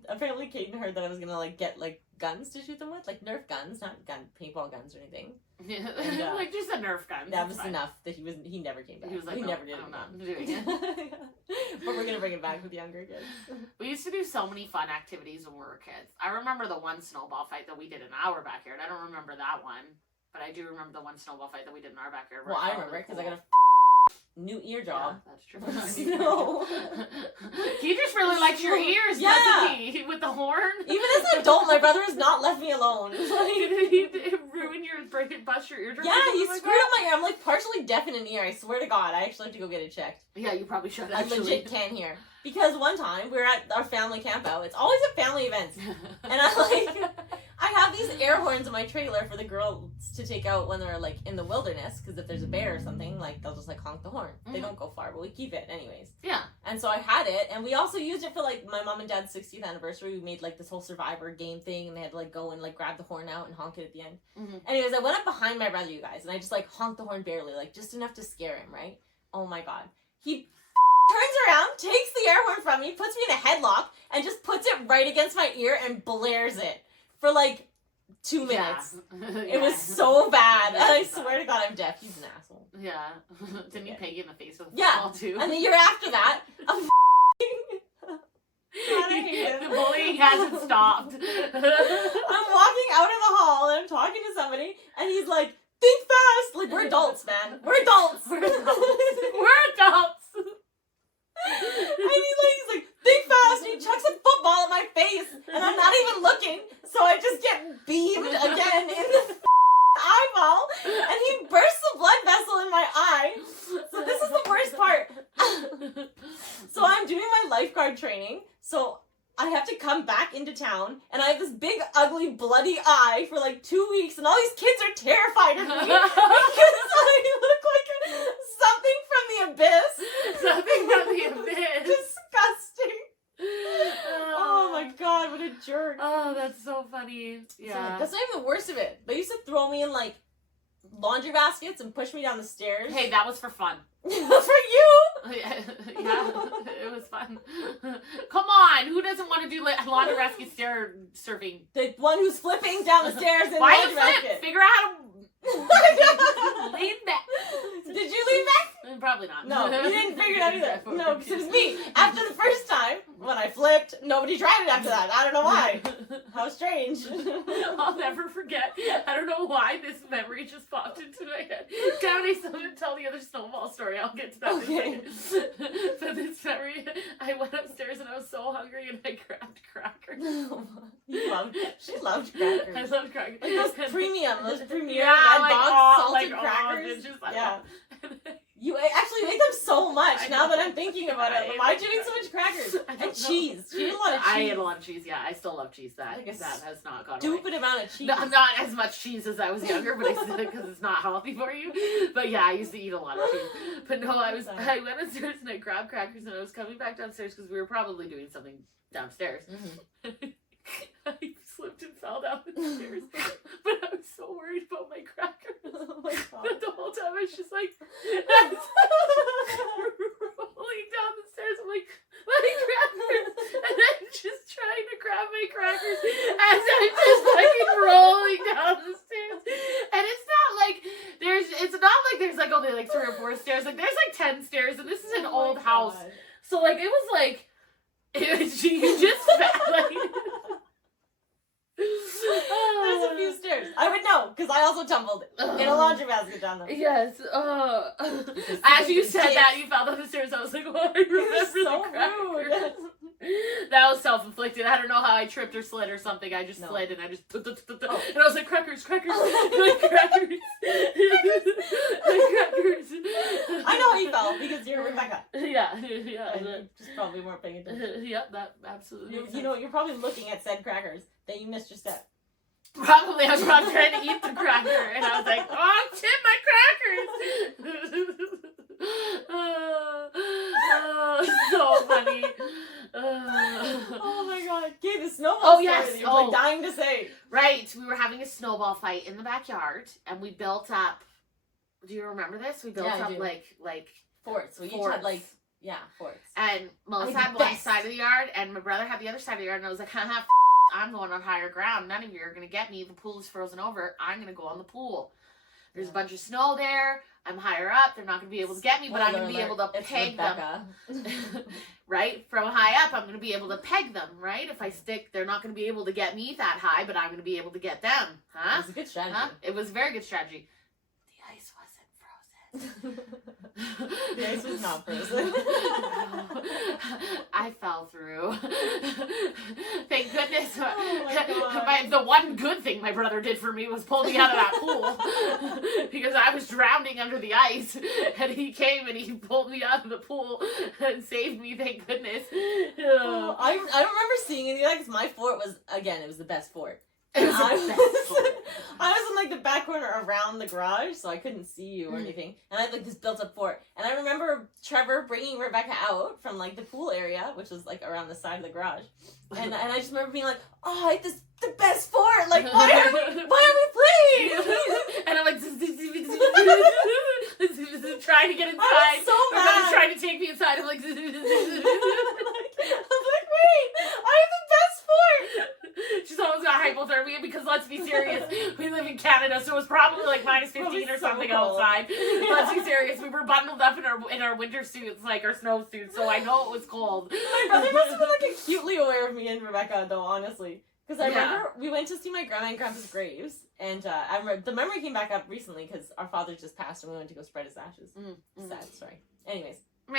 Apparently Caden heard that I was gonna like get like guns to shoot them with, like Nerf guns, not paintball guns or anything. Yeah. And, like just a Nerf gun. That was enough that he never came back. He was like, he no, never did I'm it not again. doing it. But we're gonna bring it back with younger kids. We used to do so many fun activities when we were kids. I remember the one snowball fight that we did in our backyard. I don't remember that one, but I do remember the one snowball fight that we did in our backyard. Well, I remember it because I got a new ear job. Yeah, that's true. No. He just really likes your ears, doesn't he? With the horn. Even as an adult, my brother has not left me alone. He ruin your bust your eardrum. Yeah, he screwed up my ear. I'm like partially deaf in an ear. I swear to God, I actually have to go get it checked. Yeah, you probably should. I legit can't hear. Because one time we were at our family camp out. It's always at family events, and I have these air horns in my trailer for the girls to take out when they're like in the wilderness. Because if there's a bear or something, like they'll just like honk the horn. They don't go far, but we keep it anyways. Yeah. And so I had it, and we also used it for like my mom and dad's 60th anniversary. We made like this whole Survivor game thing, and they had to like go and like grab the horn out and honk it at the end. Anyways, I went up behind my brother, you guys, and I just like honked the horn barely, like just enough to scare him, right? Oh my God. He turns around, takes the air horn from me, puts me in a headlock, and just puts it right against my ear and blares it for like 2 minutes. It was so bad. And I swear to God, I'm deaf. He's an asshole. Yeah. Didn't he peg you in the face with a football too? And the year after that, the bullying hasn't stopped. I'm walking out of the hall and I'm talking to somebody, and he's like, think fast. Like, we're adults, man. We're adults. We're adults. And he's like, think fast. And he chucks a football at my face, and I'm not even looking. So I just get beamed again in the eyeball, and he bursts the blood vessel in my eye. So this is the worst part. So I'm doing my lifeguard training. So I have to come to town, and I have this big, ugly, bloody eye for like 2 weeks, and all these kids are terrified of me because I look like something from the abyss. Something from the abyss. Disgusting. Oh my god, what a jerk. Oh, that's so funny. Yeah. That's not even the worst of it. They used to throw me in like laundry baskets and push me down the stairs. Hey, that was for fun. For you. Yeah, it was fun. Come on, who doesn't want to do laundry basket stair surfing? The one who's flipping down the stairs in Why the you laundry flip? basket. Figure out how to lean back. Did you lean back? Probably not. No, you didn't figure it out either. No, because it was me. After the first time, when I flipped, nobody tried it after that. I don't know why. How strange. I'll never forget. I don't know why this memory just popped into my head. Can I tell the other snowball story? I'll get to that Okay. in a second. But this memory, I went upstairs and I was so hungry and I grabbed crackers. She loved crackers. I love crackers. Like those premium red like box all, salted like crackers. Just, Yeah. You actually ate them so much now that I'm thinking about it. Why'd you eat so much crackers? And cheese. She ate a lot of cheese. I ate a lot of cheese, yeah. I still love cheese. That has not gone away. Stupid amount of cheese. No, not as much cheese as I was younger, but I said it because it's not healthy for you. But yeah, I used to eat a lot of cheese. But no, I went upstairs and I grabbed crackers and I was coming back downstairs because we were probably doing something downstairs. Mm-hmm. I slipped and fell down the stairs, but I was so worried about my crackers. Oh my god. But the whole time I was just like, rolling down the stairs. I'm like, my crackers. And I'm just trying to grab my crackers as I'm just fucking rolling down the stairs. And it's not like there's only like 3 or 4 stairs. Like there's like 10 stairs, and this is an old house. So like you just like. There's a few stairs. I would know because I also tumbled in a laundry basket down them. Yes. As you said that, you fell down the stairs. I was like, oh, I remember so the crackers. rude. That was self-inflicted. I don't know how I tripped or slid or something. I just slid and I just and I was like, crackers, like crackers. Crackers. I know how you felt because you're Rebecca. Yeah. And you just probably weren't paying attention. Yeah, that absolutely. You know, you're probably looking at said crackers. Then you missed your step. Probably I was probably trying to eat the cracker and I was like, oh shit, my crackers. So funny. Oh my god. Okay, the snowball story that you're like dying to say. Right. We were having a snowball fight in the backyard and we built up, do you remember this? We built up like forts. We each had forts. And Melissa had one side of the yard and my brother had the other side of the yard and I was like, haha, I'm going on higher ground. None of you are going to get me. The pool is frozen over. I'm going to go on the pool. There's a bunch of snow there. I'm higher up. They're not going to be able to get me, but I'm going to be able to peg them. Right? From high up, I'm going to be able to peg them, right? If I stick, they're not going to be able to get me that high, but I'm going to be able to get them. Huh? It was a good strategy. Huh? It was a very good strategy. The ice wasn't frozen. The ice was not frozen. I fell through. Thank goodness. Oh my God. The one good thing my brother did for me was pull me out of that pool because I was drowning under the ice, and he came and he pulled me out of the pool and saved me. Thank goodness. Oh, I remember seeing it because my fort was it was the best fort. It was the best fort. I was in like the back corner around the garage, so I couldn't see you or anything. And I had like this built up fort. And I remember Trevor bringing Rebecca out from like the pool area, which was like around the side of the garage. And I just remember being like, oh, it's the best fort. Like, why are we playing? And I'm like, trying to get inside. I was so mad. My brother's trying to take me inside. I'm like, I'm like, wait, I'm the best fort. She's almost got hypothermia because let's be serious, we live in Canada, so it was probably like minus 15 or something outside. Let's be serious, we were bundled up in our winter suits, like our snow suits, so I know it was cold. My brother must have been like acutely aware of me and Rebecca, though, honestly. Because I remember we went to see my grandma and grandpa's graves, and I remember the memory came back up recently because our father just passed and we went to go spread his ashes. Sad story. Anyways. So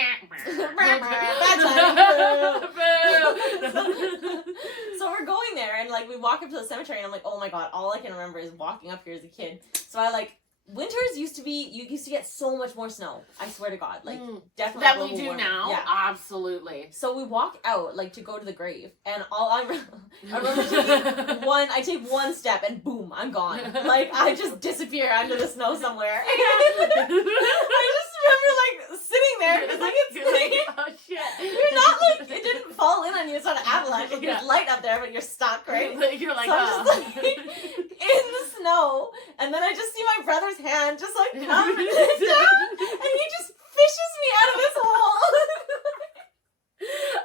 we're going there and like we walk up to the cemetery and I'm like, oh my god, all I can remember is walking up here as a kid. So I like Winters used to be, you used to get so much more snow. I swear to God. Like, definitely. That we global do warming. now? Yeah. Absolutely. So we walk out, like, to go to the grave, and I remember taking I take one step, and boom, I'm gone. Like, I just disappear under the snow somewhere. I just remember, like, sitting there, because, like, You're like, oh shit. you're not, like, it didn't fall in on you, it's not an avalanche, like, there's light up there, but you're stuck, right? You're like, So I'm just, like, in the snow, and then I just see my brother's hand just, like, come down, and he just fishes me out of this hole.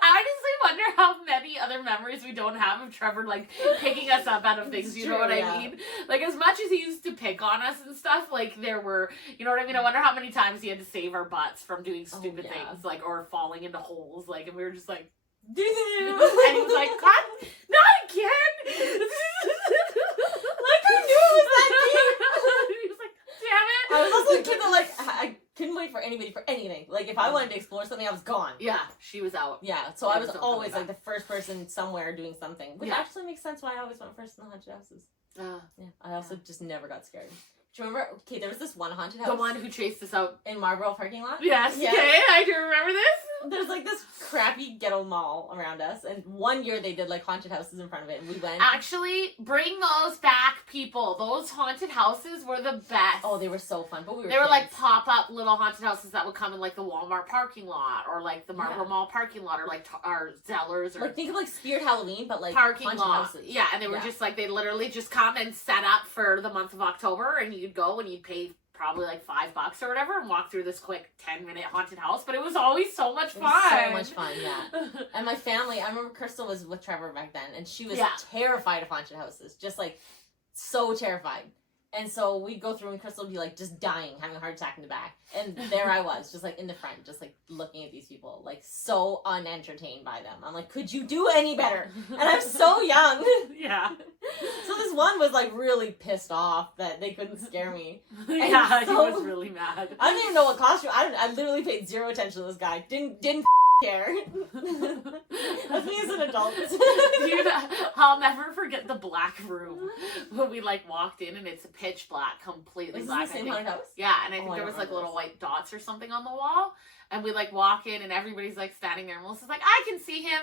I honestly wonder how many other memories we don't have of Trevor, like, picking us up out of things, you know what I mean? Like, as much as he used to pick on us and stuff, like, there were, you know what I mean? I wonder how many times he had to save our butts from doing stupid things, like, or falling into holes, like, and we were just like, and he was like, God, not again! Like, I knew it was that deep! He was like, damn it! I was also a kid that, like, I couldn't wait for anybody for anything. Like, if I wanted to explore something, I was gone. Yeah, she was out. Yeah, so I was still always, coming like, the first person somewhere doing something. Which actually makes sense why I always went first in the haunted houses. Yeah, I also just never got scared. Do you remember? Okay, there was this one haunted house. The one who chased us out. In Marlborough parking lot? Yes, Yeah. okay, I do remember this. There's, like, this crappy ghetto mall around us, and one year they did, like, haunted houses in front of it, and we went. Actually, bring those back, people. Those haunted houses were the best. Oh, they were so fun, but we were They were, kids. like, pop-up little haunted houses that would come in, like, the Walmart parking lot, or, like, the Marlboro Mall parking lot, or, like, our Zellers, or... Like, think of, like, Spirit Halloween, but, like, parking haunted lot. houses. Yeah, and they were just, like, they literally just come and set up for the month of October, and you'd go and you'd pay probably like $5 or whatever and walk through this quick 10-minute haunted house, but it was always so much fun. So much fun, yeah. And my family, I remember Crystal was with Trevor back then, and she was terrified of haunted houses, just like so terrified. And so we'd go through and Crystal would be like just dying, having a heart attack in the back. And there I was, just like in the front, just like looking at these people, like so unentertained by them. I'm like, could you do any better? And I'm so young. Yeah. So this one was like really pissed off that they couldn't scare me. Yeah, so, he was really mad. I didn't even know what costume. I literally paid zero attention to this guy. Didn't care. That's me as an adult. Dude, I'll never forget the black room when we like walked in and it's pitch black, completely black. Is this the same haunted house? Yeah, and I think there was like little white dots or something on the wall, and we like walk in and everybody's like standing there. And Melissa's like, I can see him.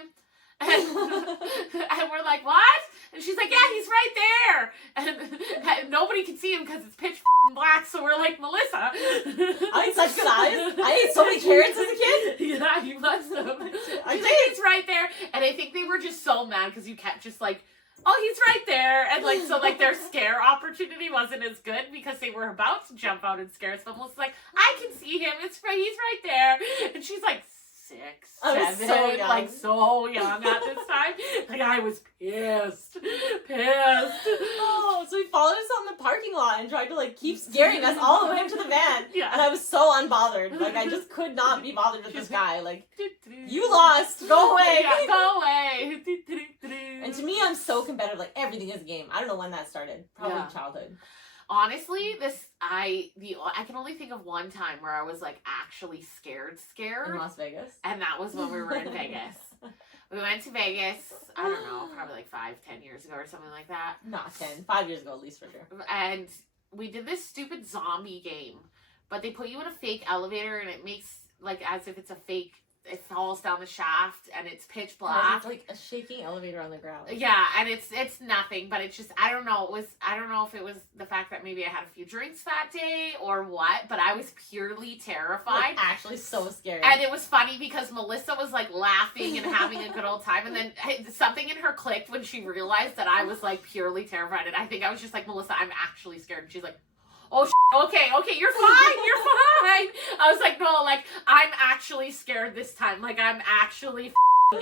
And we're like, what? And she's like, yeah, he's right there. And nobody can see him because it's pitch black. So we're like, Melissa. I had such good eyes. I ate so many carrots as a kid. Yeah, you must have. I She's did. like, he's right there. And I think they were just so mad because you kept just like, oh, he's right there. And like, so like their scare opportunity wasn't as good because they were about to jump out and scare us. But Melissa's like, I can see him. He's right there. And she's like, 6, 7, I was so young. like so young at this time. Like I was pissed. Oh, so he followed us on the parking lot and tried to like keep scaring us all the way up to the van. Yeah. And I was so unbothered. Like I just could not be bothered with this guy. Like, you lost. Go away. Yeah, go away. And to me, I'm so competitive. Like everything is a game. I don't know when that started. Probably childhood. Honestly, I can only think of one time where I was like actually scared. In Las Vegas. And that was when we were in Vegas. We went to Vegas, I don't know, probably like 5-10 years ago or something like that. Not 10. 5 years ago at least for sure. And we did this stupid zombie game. But they put you in a fake elevator and it makes like as if it's a fake, it falls down the shaft and it's pitch black. It's like a shaking elevator on the ground. Yeah, and it's nothing, but it's just I don't know if it was the fact that maybe I had a few drinks that day or what, but I was purely terrified. Like, actually so scary. And it was funny because Melissa was like laughing and having a good old time, and then something in her clicked when she realized that I was like purely terrified, and I think I was just like, Melissa, I'm actually scared, and she's like, oh, okay, you're fine. I was like, no, like, I'm actually scared this time. Like, I'm actually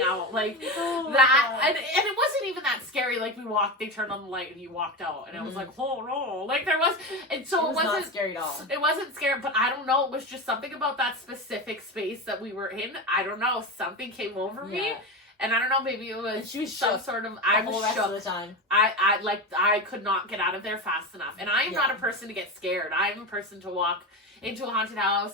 out. Like, that. And it wasn't even that scary. Like, they turned on the light and you walked out. And I was like, oh, no. Like, there was, and so it wasn't not scary at all. It wasn't scary, but I don't know. It was just something about that specific space that we were in. I don't know. Something came over me. And I don't know, maybe it was she was some shook sort of, I was shook. Of the time. I could not get out of there fast enough. And I am not a person to get scared. I am a person to walk into a haunted house.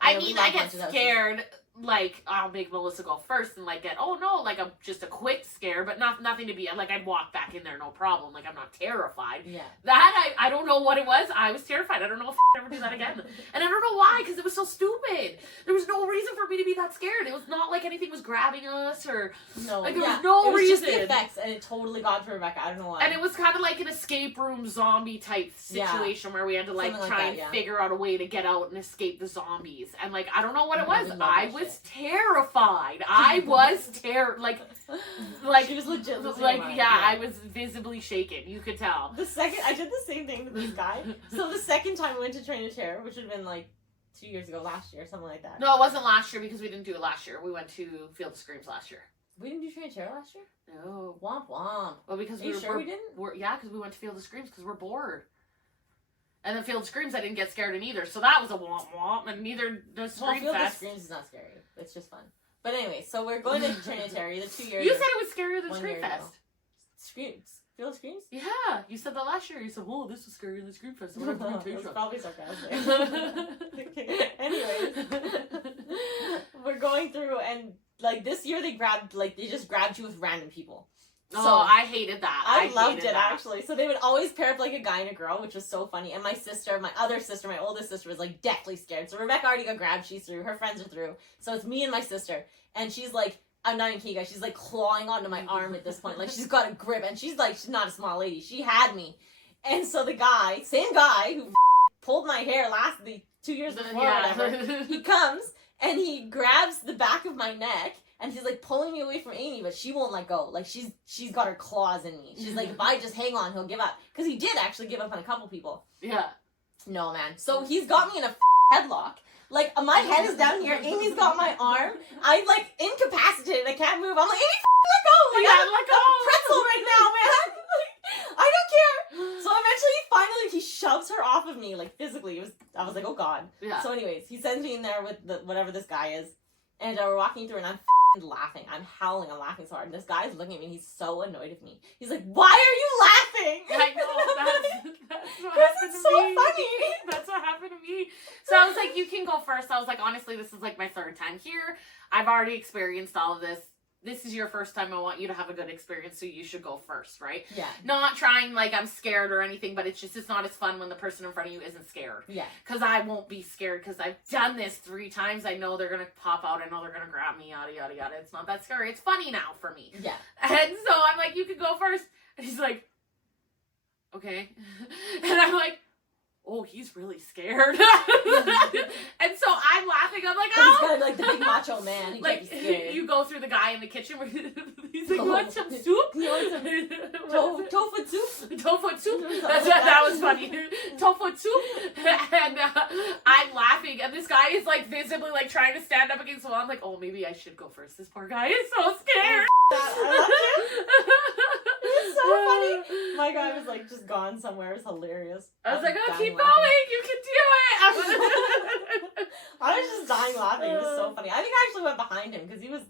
I mean, I get scared like, I'll make Melissa go first and like get, oh no, like just a quick scare, but nothing to be, like, I'd walk back in there, no problem. Like, I'm not terrified. Yeah. That, I don't know what it was. I was terrified. I don't know if I'd ever do that again. And I don't know why, because it was so stupid. There was no reason for me to be that scared. It was not like anything was grabbing us or, no, like, there was no reason. Just the effects, and it totally got to Rebecca. I don't know why. And it was kind of like an escape room zombie type situation where we had to like try and figure out a way to get out and escape the zombies. And like, I don't know what it was. I was terrified. I was like she was legit like I was visibly shaken. You could tell. I did the same thing to this guy. So the second time we went to Train of Terror, which would have been like 2 years ago, last year, something like that. No, it wasn't last year because we didn't do it last year. We went to Field of Screams last year. We didn't do Train of Terror last year? No. Womp womp. Well, because we didn't? Yeah, because we went to Field of Screams because we're bored. And then Field of Screams I didn't get scared in either, so that was a womp womp, and neither does Scream Field Fest. of Screams is not scary. It's just fun. But anyway, so we're going to Train of Terror the 2 years. You said it was scarier than Scream Fest. Field of Screams? Yeah, you said that last year. You said, "Oh, this was scarier than Scream Fest." It's probably sarcastic. Anyways, we're going through, and like this year they just grabbed you with random people. So I hated that. I loved it actually. So they would always pair up like a guy and a girl, which was so funny. And my oldest sister was like deathly scared. So Rebecca already got grabbed. She's through. Her friends are through. So it's me and my sister. And she's like, I'm not even kidding, guys. She's like clawing onto my arm at this point. Like she's got a grip. And she's not a small lady. She had me. And so the same guy who pulled my hair the 2 years before or whatever, he comes and he grabs the back of my neck. And he's like pulling me away from Amy, but she won't let go. Like she's got her claws in me. She's like, if I just hang on, he'll give up. Because he did actually give up on a couple people. Yeah. No, man. So he's got me in a headlock. Like my head is down here. Amy's got my arm. I'm like incapacitated. I can't move. I'm like, Amy, let go. Like I'm a pretzel right now, man. Like, I don't care. So eventually, he shoves her off of me, like physically. I was like, oh god. Yeah. So anyways, he sends me in there with whatever this guy is, and we're walking through, and I'm laughing. I'm howling. I'm laughing so hard. And this guy's looking at me and he's so annoyed with me. He's like, why are you laughing? I know. That's what happened to it's so me. funny. That's what happened to me. So I was like, you can go first. I was like, honestly, this is like my third time here. I've already experienced all of this. This is your first time. I want you to have a good experience, so you should go first, right? Yeah. Not trying like I'm scared or anything, but it's not as fun when the person in front of you isn't scared. Yeah. Because I won't be scared because I've done this 3 times. I know they're going to pop out. I know they're going to grab me, yada, yada, yada. It's not that scary. It's funny now for me. Yeah. And so I'm like, you can go first. And he's like, okay. And I'm like, oh, he's really scared. And so I'm laughing. I'm like, oh. He's kind of like the big macho man. He like, can't be scared. you go through the guy in the kitchen where he's like, you want some soup? You want some tofu soup? Tofu soup? That was funny. Tofu soup? And I'm laughing. And this guy is like visibly like trying to stand up against the wall. I'm like, oh, maybe I should go first. This poor guy is so scared. It's so funny. My guy was like just gone somewhere. It was hilarious. I was like, oh, keep going. You can do it. I was just dying laughing. It was so funny. I think I actually went behind him because he was,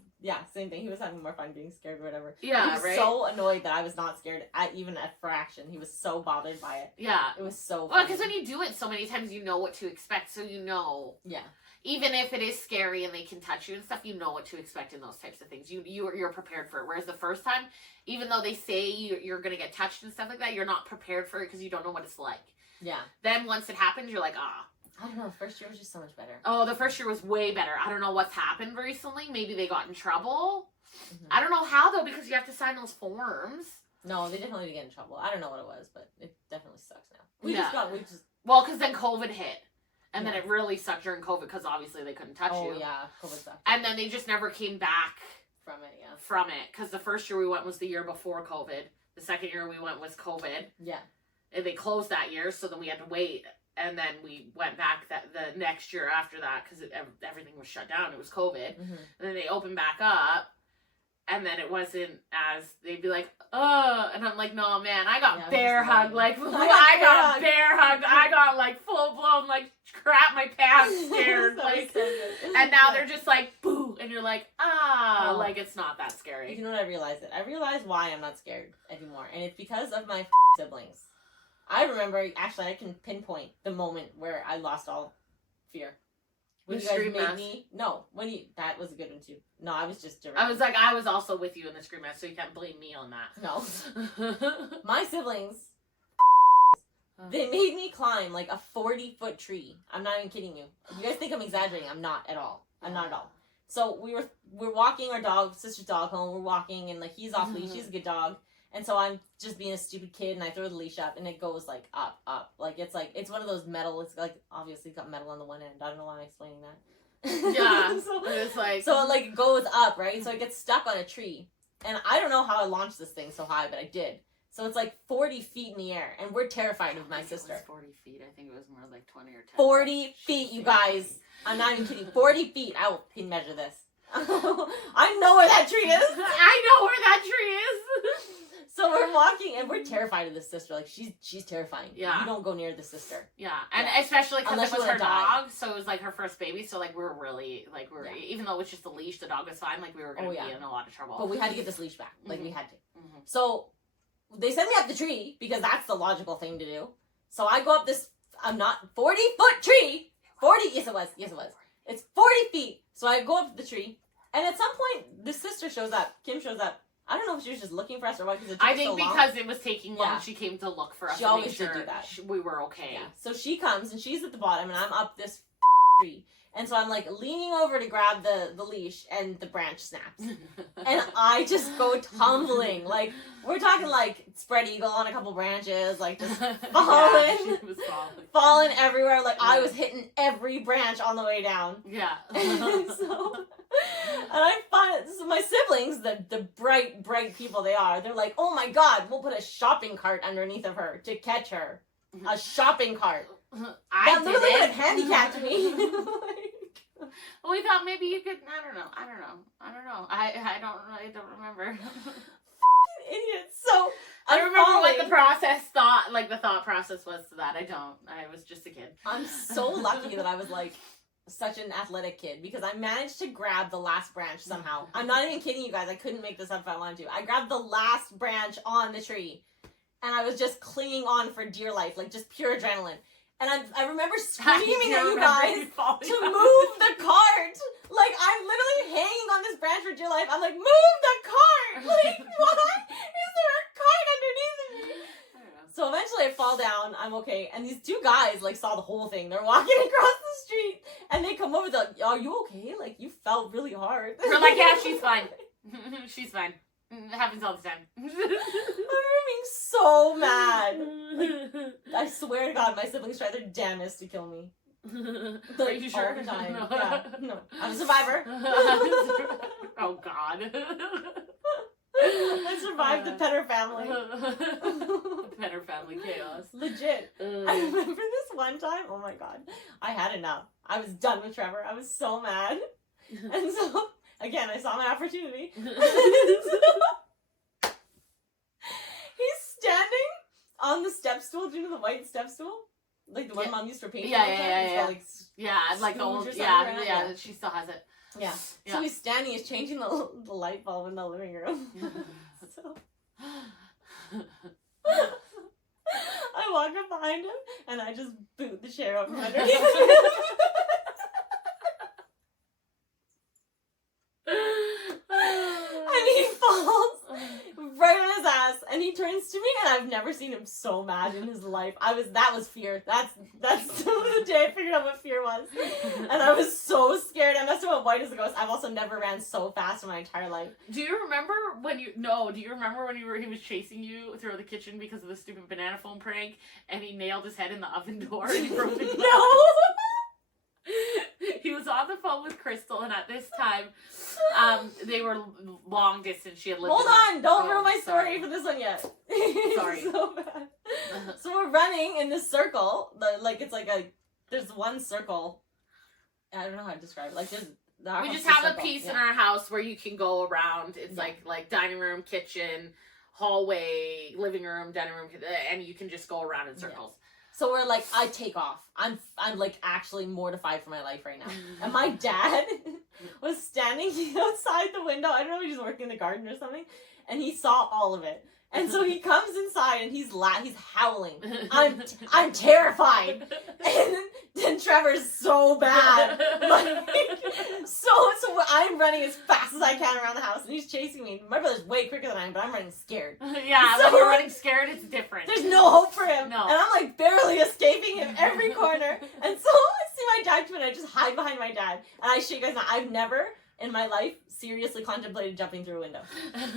same thing. He was having more fun being scared or whatever. Yeah, he was right? so annoyed that I was not scared even at fraction. He was so bothered by it. Yeah. It was so funny. Well, because when you do it so many times, you know what to expect. So you know. Yeah. Even if it is scary and they can touch you and stuff, you know what to expect in those types of things. You're prepared for it. Whereas the first time, even though they say you're going to get touched and stuff like that, you're not prepared for it because you don't know what it's like. Yeah. Then once it happens, you're like, ah. I don't know. The first year was just so much better. Oh, the first year was way better. I don't know what's happened recently. Maybe they got in trouble. Mm-hmm. I don't know how, though, because you have to sign those forms. No, they definitely did get in trouble. I don't know what it was, but it definitely sucks now. Well, because then COVID hit. And then it really sucked during COVID because obviously they couldn't touch you. Oh, yeah. COVID sucked. And then they just never came back from it, yeah. From it. Because the first year we went was the year before COVID. The second year we went was COVID. Yeah. And they closed that year, so then we had to wait. And then we went back the next year after that because everything was shut down. It was COVID. Mm-hmm. And then they opened back up. And then it wasn't as, they'd be like, oh, and I'm like, no, man, I got bear hugged. Like, I got bear hugged. I got, like, full blown, like, crap my pants scared. Like, and now they're just like, boo. And you're like, like, it's not that scary. You know what I realized? I realized why I'm not scared anymore. And it's because of my siblings. I remember, actually, I can pinpoint the moment where I lost all fear. When The you guys scream made mask. me. No, when you. That was a good one too. No, I was just direct. I was also with you in the scream mask, so you can't blame me on that. No. My siblings. They made me climb like a 40-foot tree. I'm not even kidding you. You guys think I'm exaggerating. I'm not at all. I'm not at all. So we're walking our dog, sister's dog home. We're walking and like he's off leash. He's a good dog. And so I'm just being a stupid kid and I throw the leash up and it goes like up. Like it's one of those metal. It's like obviously got metal on the one end. I don't know why I'm explaining that. Yeah. So it like goes up, right? So it gets stuck on a tree. And I don't know how I launched this thing so high, but I did. So it's like 40 feet in the air, and we're terrified of my sister. It was 40 feet. I think it was more like 20 or 10. 40 feet, you guys. I'm not even kidding. 40 feet. I will pin measure this. I know where that tree is. I know where that tree is. So we're walking, and we're terrified of this sister. Like, she's terrifying. Yeah. You don't go near the sister. Yeah, and especially because Unless it was you her wanna die. dog, so it was like her first baby, so like we were really, like even though it was just a leash, the dog was fine, like we were going to be in a lot of trouble. But we had to get this leash back. Like, we had to. Mm-hmm. So they sent me up the tree, because that's the logical thing to do. So I go up this, 40-foot tree. 40, yes it was. It's 40 feet. So I go up the tree, and at some point, the sister shows up. Kim shows up. I don't know if she was just looking for us or what, because it took I think so long. because it was taking long, Yeah. she came to look for us She to always make sure did do that. we were okay. Yeah. So she comes, and she's at the bottom, and I'm up this tree. And so I'm like leaning over to grab the leash, and the branch snaps. And I just go tumbling. Like, we're talking like spread eagle on a couple branches, like just falling. Yeah, she was falling everywhere. Like, I was hitting every branch on the way down. Yeah. So my siblings, the bright people they are, they're like, oh my God, we'll put a shopping cart underneath of her to catch her. A shopping cart. I That literally would have did handicapped me. We thought maybe you could. I don't know. I don't remember. Idiots. So I don't remember what the falling. thought process was to that. I don't. I was just a kid. I'm so lucky that I was like such an athletic kid, because I managed to grab the last branch somehow. I'm not even kidding you guys. I couldn't make this up if I wanted to. I grabbed the last branch on the tree, and I was just clinging on for dear life, like just pure adrenaline. And I remember screaming at you guys to move the cart. Like, I'm literally hanging on this branch for dear life. I'm like, move the cart! Like, why is there a cart underneath of me? So eventually I fall down. I'm okay. And these two guys, like, saw the whole thing. They're walking across the street. And they come over, they're like, are you okay? Like, you fell really hard. We're like, yeah, she's fine. She's fine. It happens all the time. I'm being so mad. Like, I swear to God, my siblings tried their damnest to kill me. Are you sure? All the time. No. Yeah, no. I'm a survivor. Oh God. I survived the Petter family. Petter family chaos. Legit. I remember this one time. Oh my God. I had enough. I was done with Trevor. I was so mad. And so, again, I saw my opportunity. He's standing on the step stool. Do you know the white step stool? Like the one Mom used for painting. Yeah. It's Like the old, Scrooge or yeah, something, yeah, right? she still has it. Yeah. So he's standing, he's changing the light bulb in the living room. So I walk up behind him and I just boot the chair up from underneath him. And he falls right on his ass, and he turns to me, and I've never seen him so mad in his life. That was fear. That's the day I figured out what fear was. And I was so scared. I must have went white as a ghost. I've also never ran so fast in my entire life. Do you remember when he was chasing you through the kitchen because of the stupid banana phone prank, and he nailed his head in the oven door and he broke the glass? No! He was on the phone with Crystal, and at this time, they were long distance. She had lived. Hold on! Don't ruin my story sorry. for this one yet. Sorry. So bad. So we're running in this circle. There's one circle. I don't know how to describe it. Like, We just have a piece in our house where you can go around. It's like dining room, kitchen, hallway, living room, dining room, and you can just go around in circles. So we're like, I take off. I'm like actually mortified for my life right now. And my dad was standing outside the window. I don't know if he was working in the garden or something. And he saw all of it. And so he comes inside and he's howling. I'm terrified. And then Trevor's so bad. Like, so I'm running as fast as I can around the house and he's chasing me. My brother's way quicker than I am, but I'm running scared. Yeah, so when you're running scared, it's different. There's no hope for him. No. And I'm like barely escaping him every corner. And so I see my dad come in and I just hide behind my dad. And I show you guys now, I've never in my life seriously contemplated jumping through a window.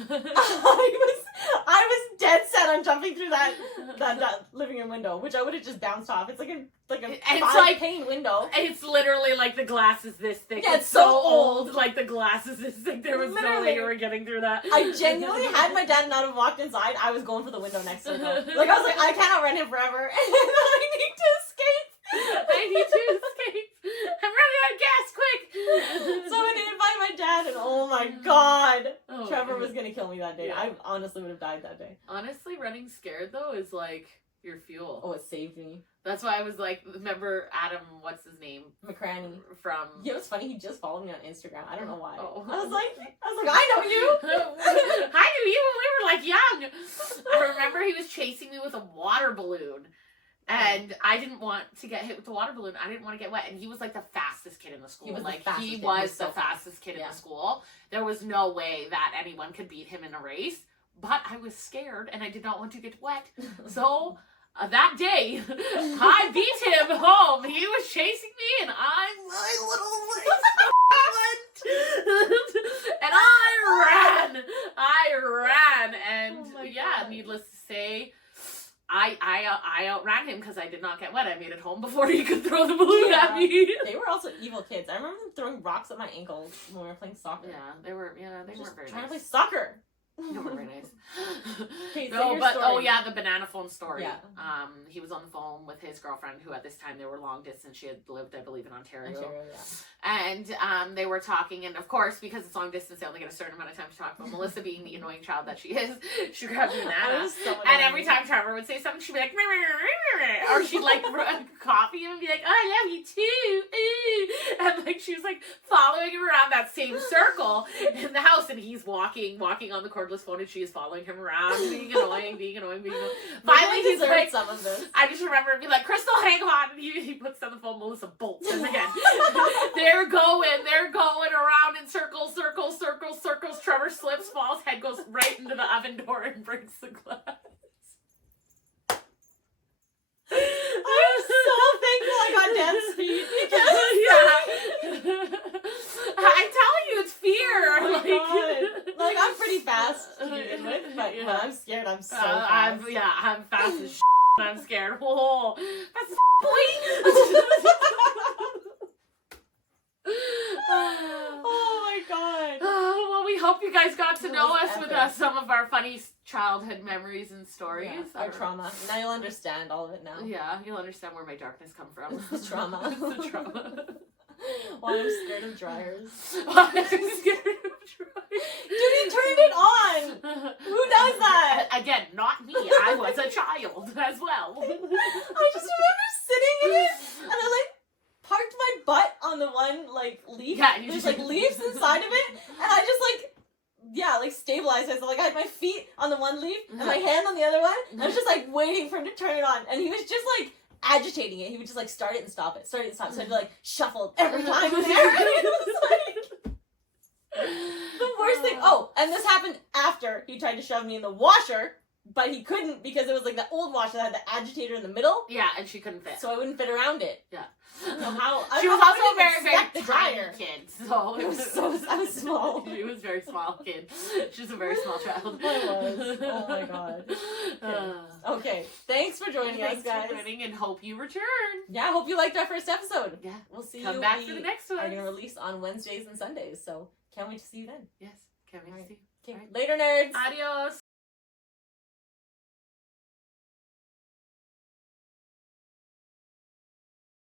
I was dead set on jumping through that living room window, which I would have just bounced off. It's like a 5-pane window. It's literally like the glass is this thick. Yeah, it's so old. Like the glass is this thick. There was no Literally. way you were getting through that. I genuinely had my dad not have walked inside, I was going for the window next to him. Like I was like, I cannot run him forever, and I need to escape. I need to escape. I'm running out of gas, quick. So I didn't find my dad, and oh my god, Oh, Trevor was gonna kill me that day. Yeah. I honestly would have died that day. Honestly, running scared though is like your fuel. Oh, it saved me. That's why I was like, remember Adam, what's his name? McCranny. From... Yeah, it was funny. He just followed me on Instagram. I don't know why. Oh. I was like, I know you. I knew you when we were like young. I remember he was chasing me with a water balloon. And I didn't want to get hit with the water balloon. I didn't want to get wet. And he was like the fastest kid in the school. He was like the fastest he kid. was So the fastest kid in yeah. the school. There was no way that anyone could beat him in a race. But I was scared and I did not want to get wet. So that day, I beat him home. He was chasing me and my little went. And I ran. And Oh my yeah, God. needless to say, I outran him because I did not get wet. I made it home before he could throw the balloon Yeah. at me. They were also evil kids. I remember them throwing rocks at my ankles when we were playing soccer. Yeah, they weren't very Trying to play nice. soccer. They weren't very nice. Okay, say No, your but story. oh yeah, the banana phone story. Yeah. He was on the phone with his girlfriend, who at this time they were long distance. She had lived, I believe, in Ontario. And they were talking, and of course, because it's long distance, they only get a certain amount of time to talk. But Melissa, being the annoying child that she is, she grabbed a I banana. was so And every annoying. time Trevor would say something, she'd be like, or she'd like copy him and be like, oh, I love you too. Ooh. And like she was like following him around that same circle in the house, and he's walking on the cordless phone, and she is following him around, being annoying. Finally, he's like, some of this. I just remember it being like, Crystal, hang on. And he puts down the phone, Melissa bolts him again. They're going around in circles. Trevor slips, falls, head goes right into the oven door and breaks the glass. I'm so thankful I got dance speed because I'm telling you, it's fear. oh my God. Like I'm pretty fast to begin with, but when I'm scared, I'm so fast. I'm fast as and I'm scared. Whoa, fast as boy. Oh my God. Well, we hope you guys got to That know was us with epic. some of our funny childhood memories and stories. Yeah, our trauma. Now you'll understand all of it now. Yeah, you'll understand where my darkness come from. It's the trauma. It's the trauma. Why I'm scared of dryers. Why I'm scared of dryers. Dude, he turned it on! Who does that? Again, not me. I was a child as well. I just remember sitting in it and I like parked my butt on the one like leaf. Yeah, you There's just- like leaves inside of it, and I just like stabilized myself. Like I had my feet on the one leaf and my hand on the other one. And I was just like waiting for him to turn it on, and he was just like agitating it. He would just like start it and stop it, start it and stop it. So I had to like shuffle every time in there. And it was like the worst thing. Oh, and this happened after he tried to shove me in the washer. But he couldn't because it was like the old washer that had the agitator in the middle. Yeah, and she couldn't fit. So I wouldn't fit around it. Yeah. So how She was how also would a I very, very expect the dryer. tiny kid. So It was so I was small. She was a very small kid. She was a very small child. I was. Oh my God. Okay. Thanks for joining us, Thanks guys. for joining, and hope you return. Yeah, I hope you liked our first episode. Yeah. We'll see Come you. back We for the next are one. going to release on Wednesdays and Sundays, so can't wait to see you then. Yes. Can't wait to see you. Okay. All right. Later, nerds. Adios.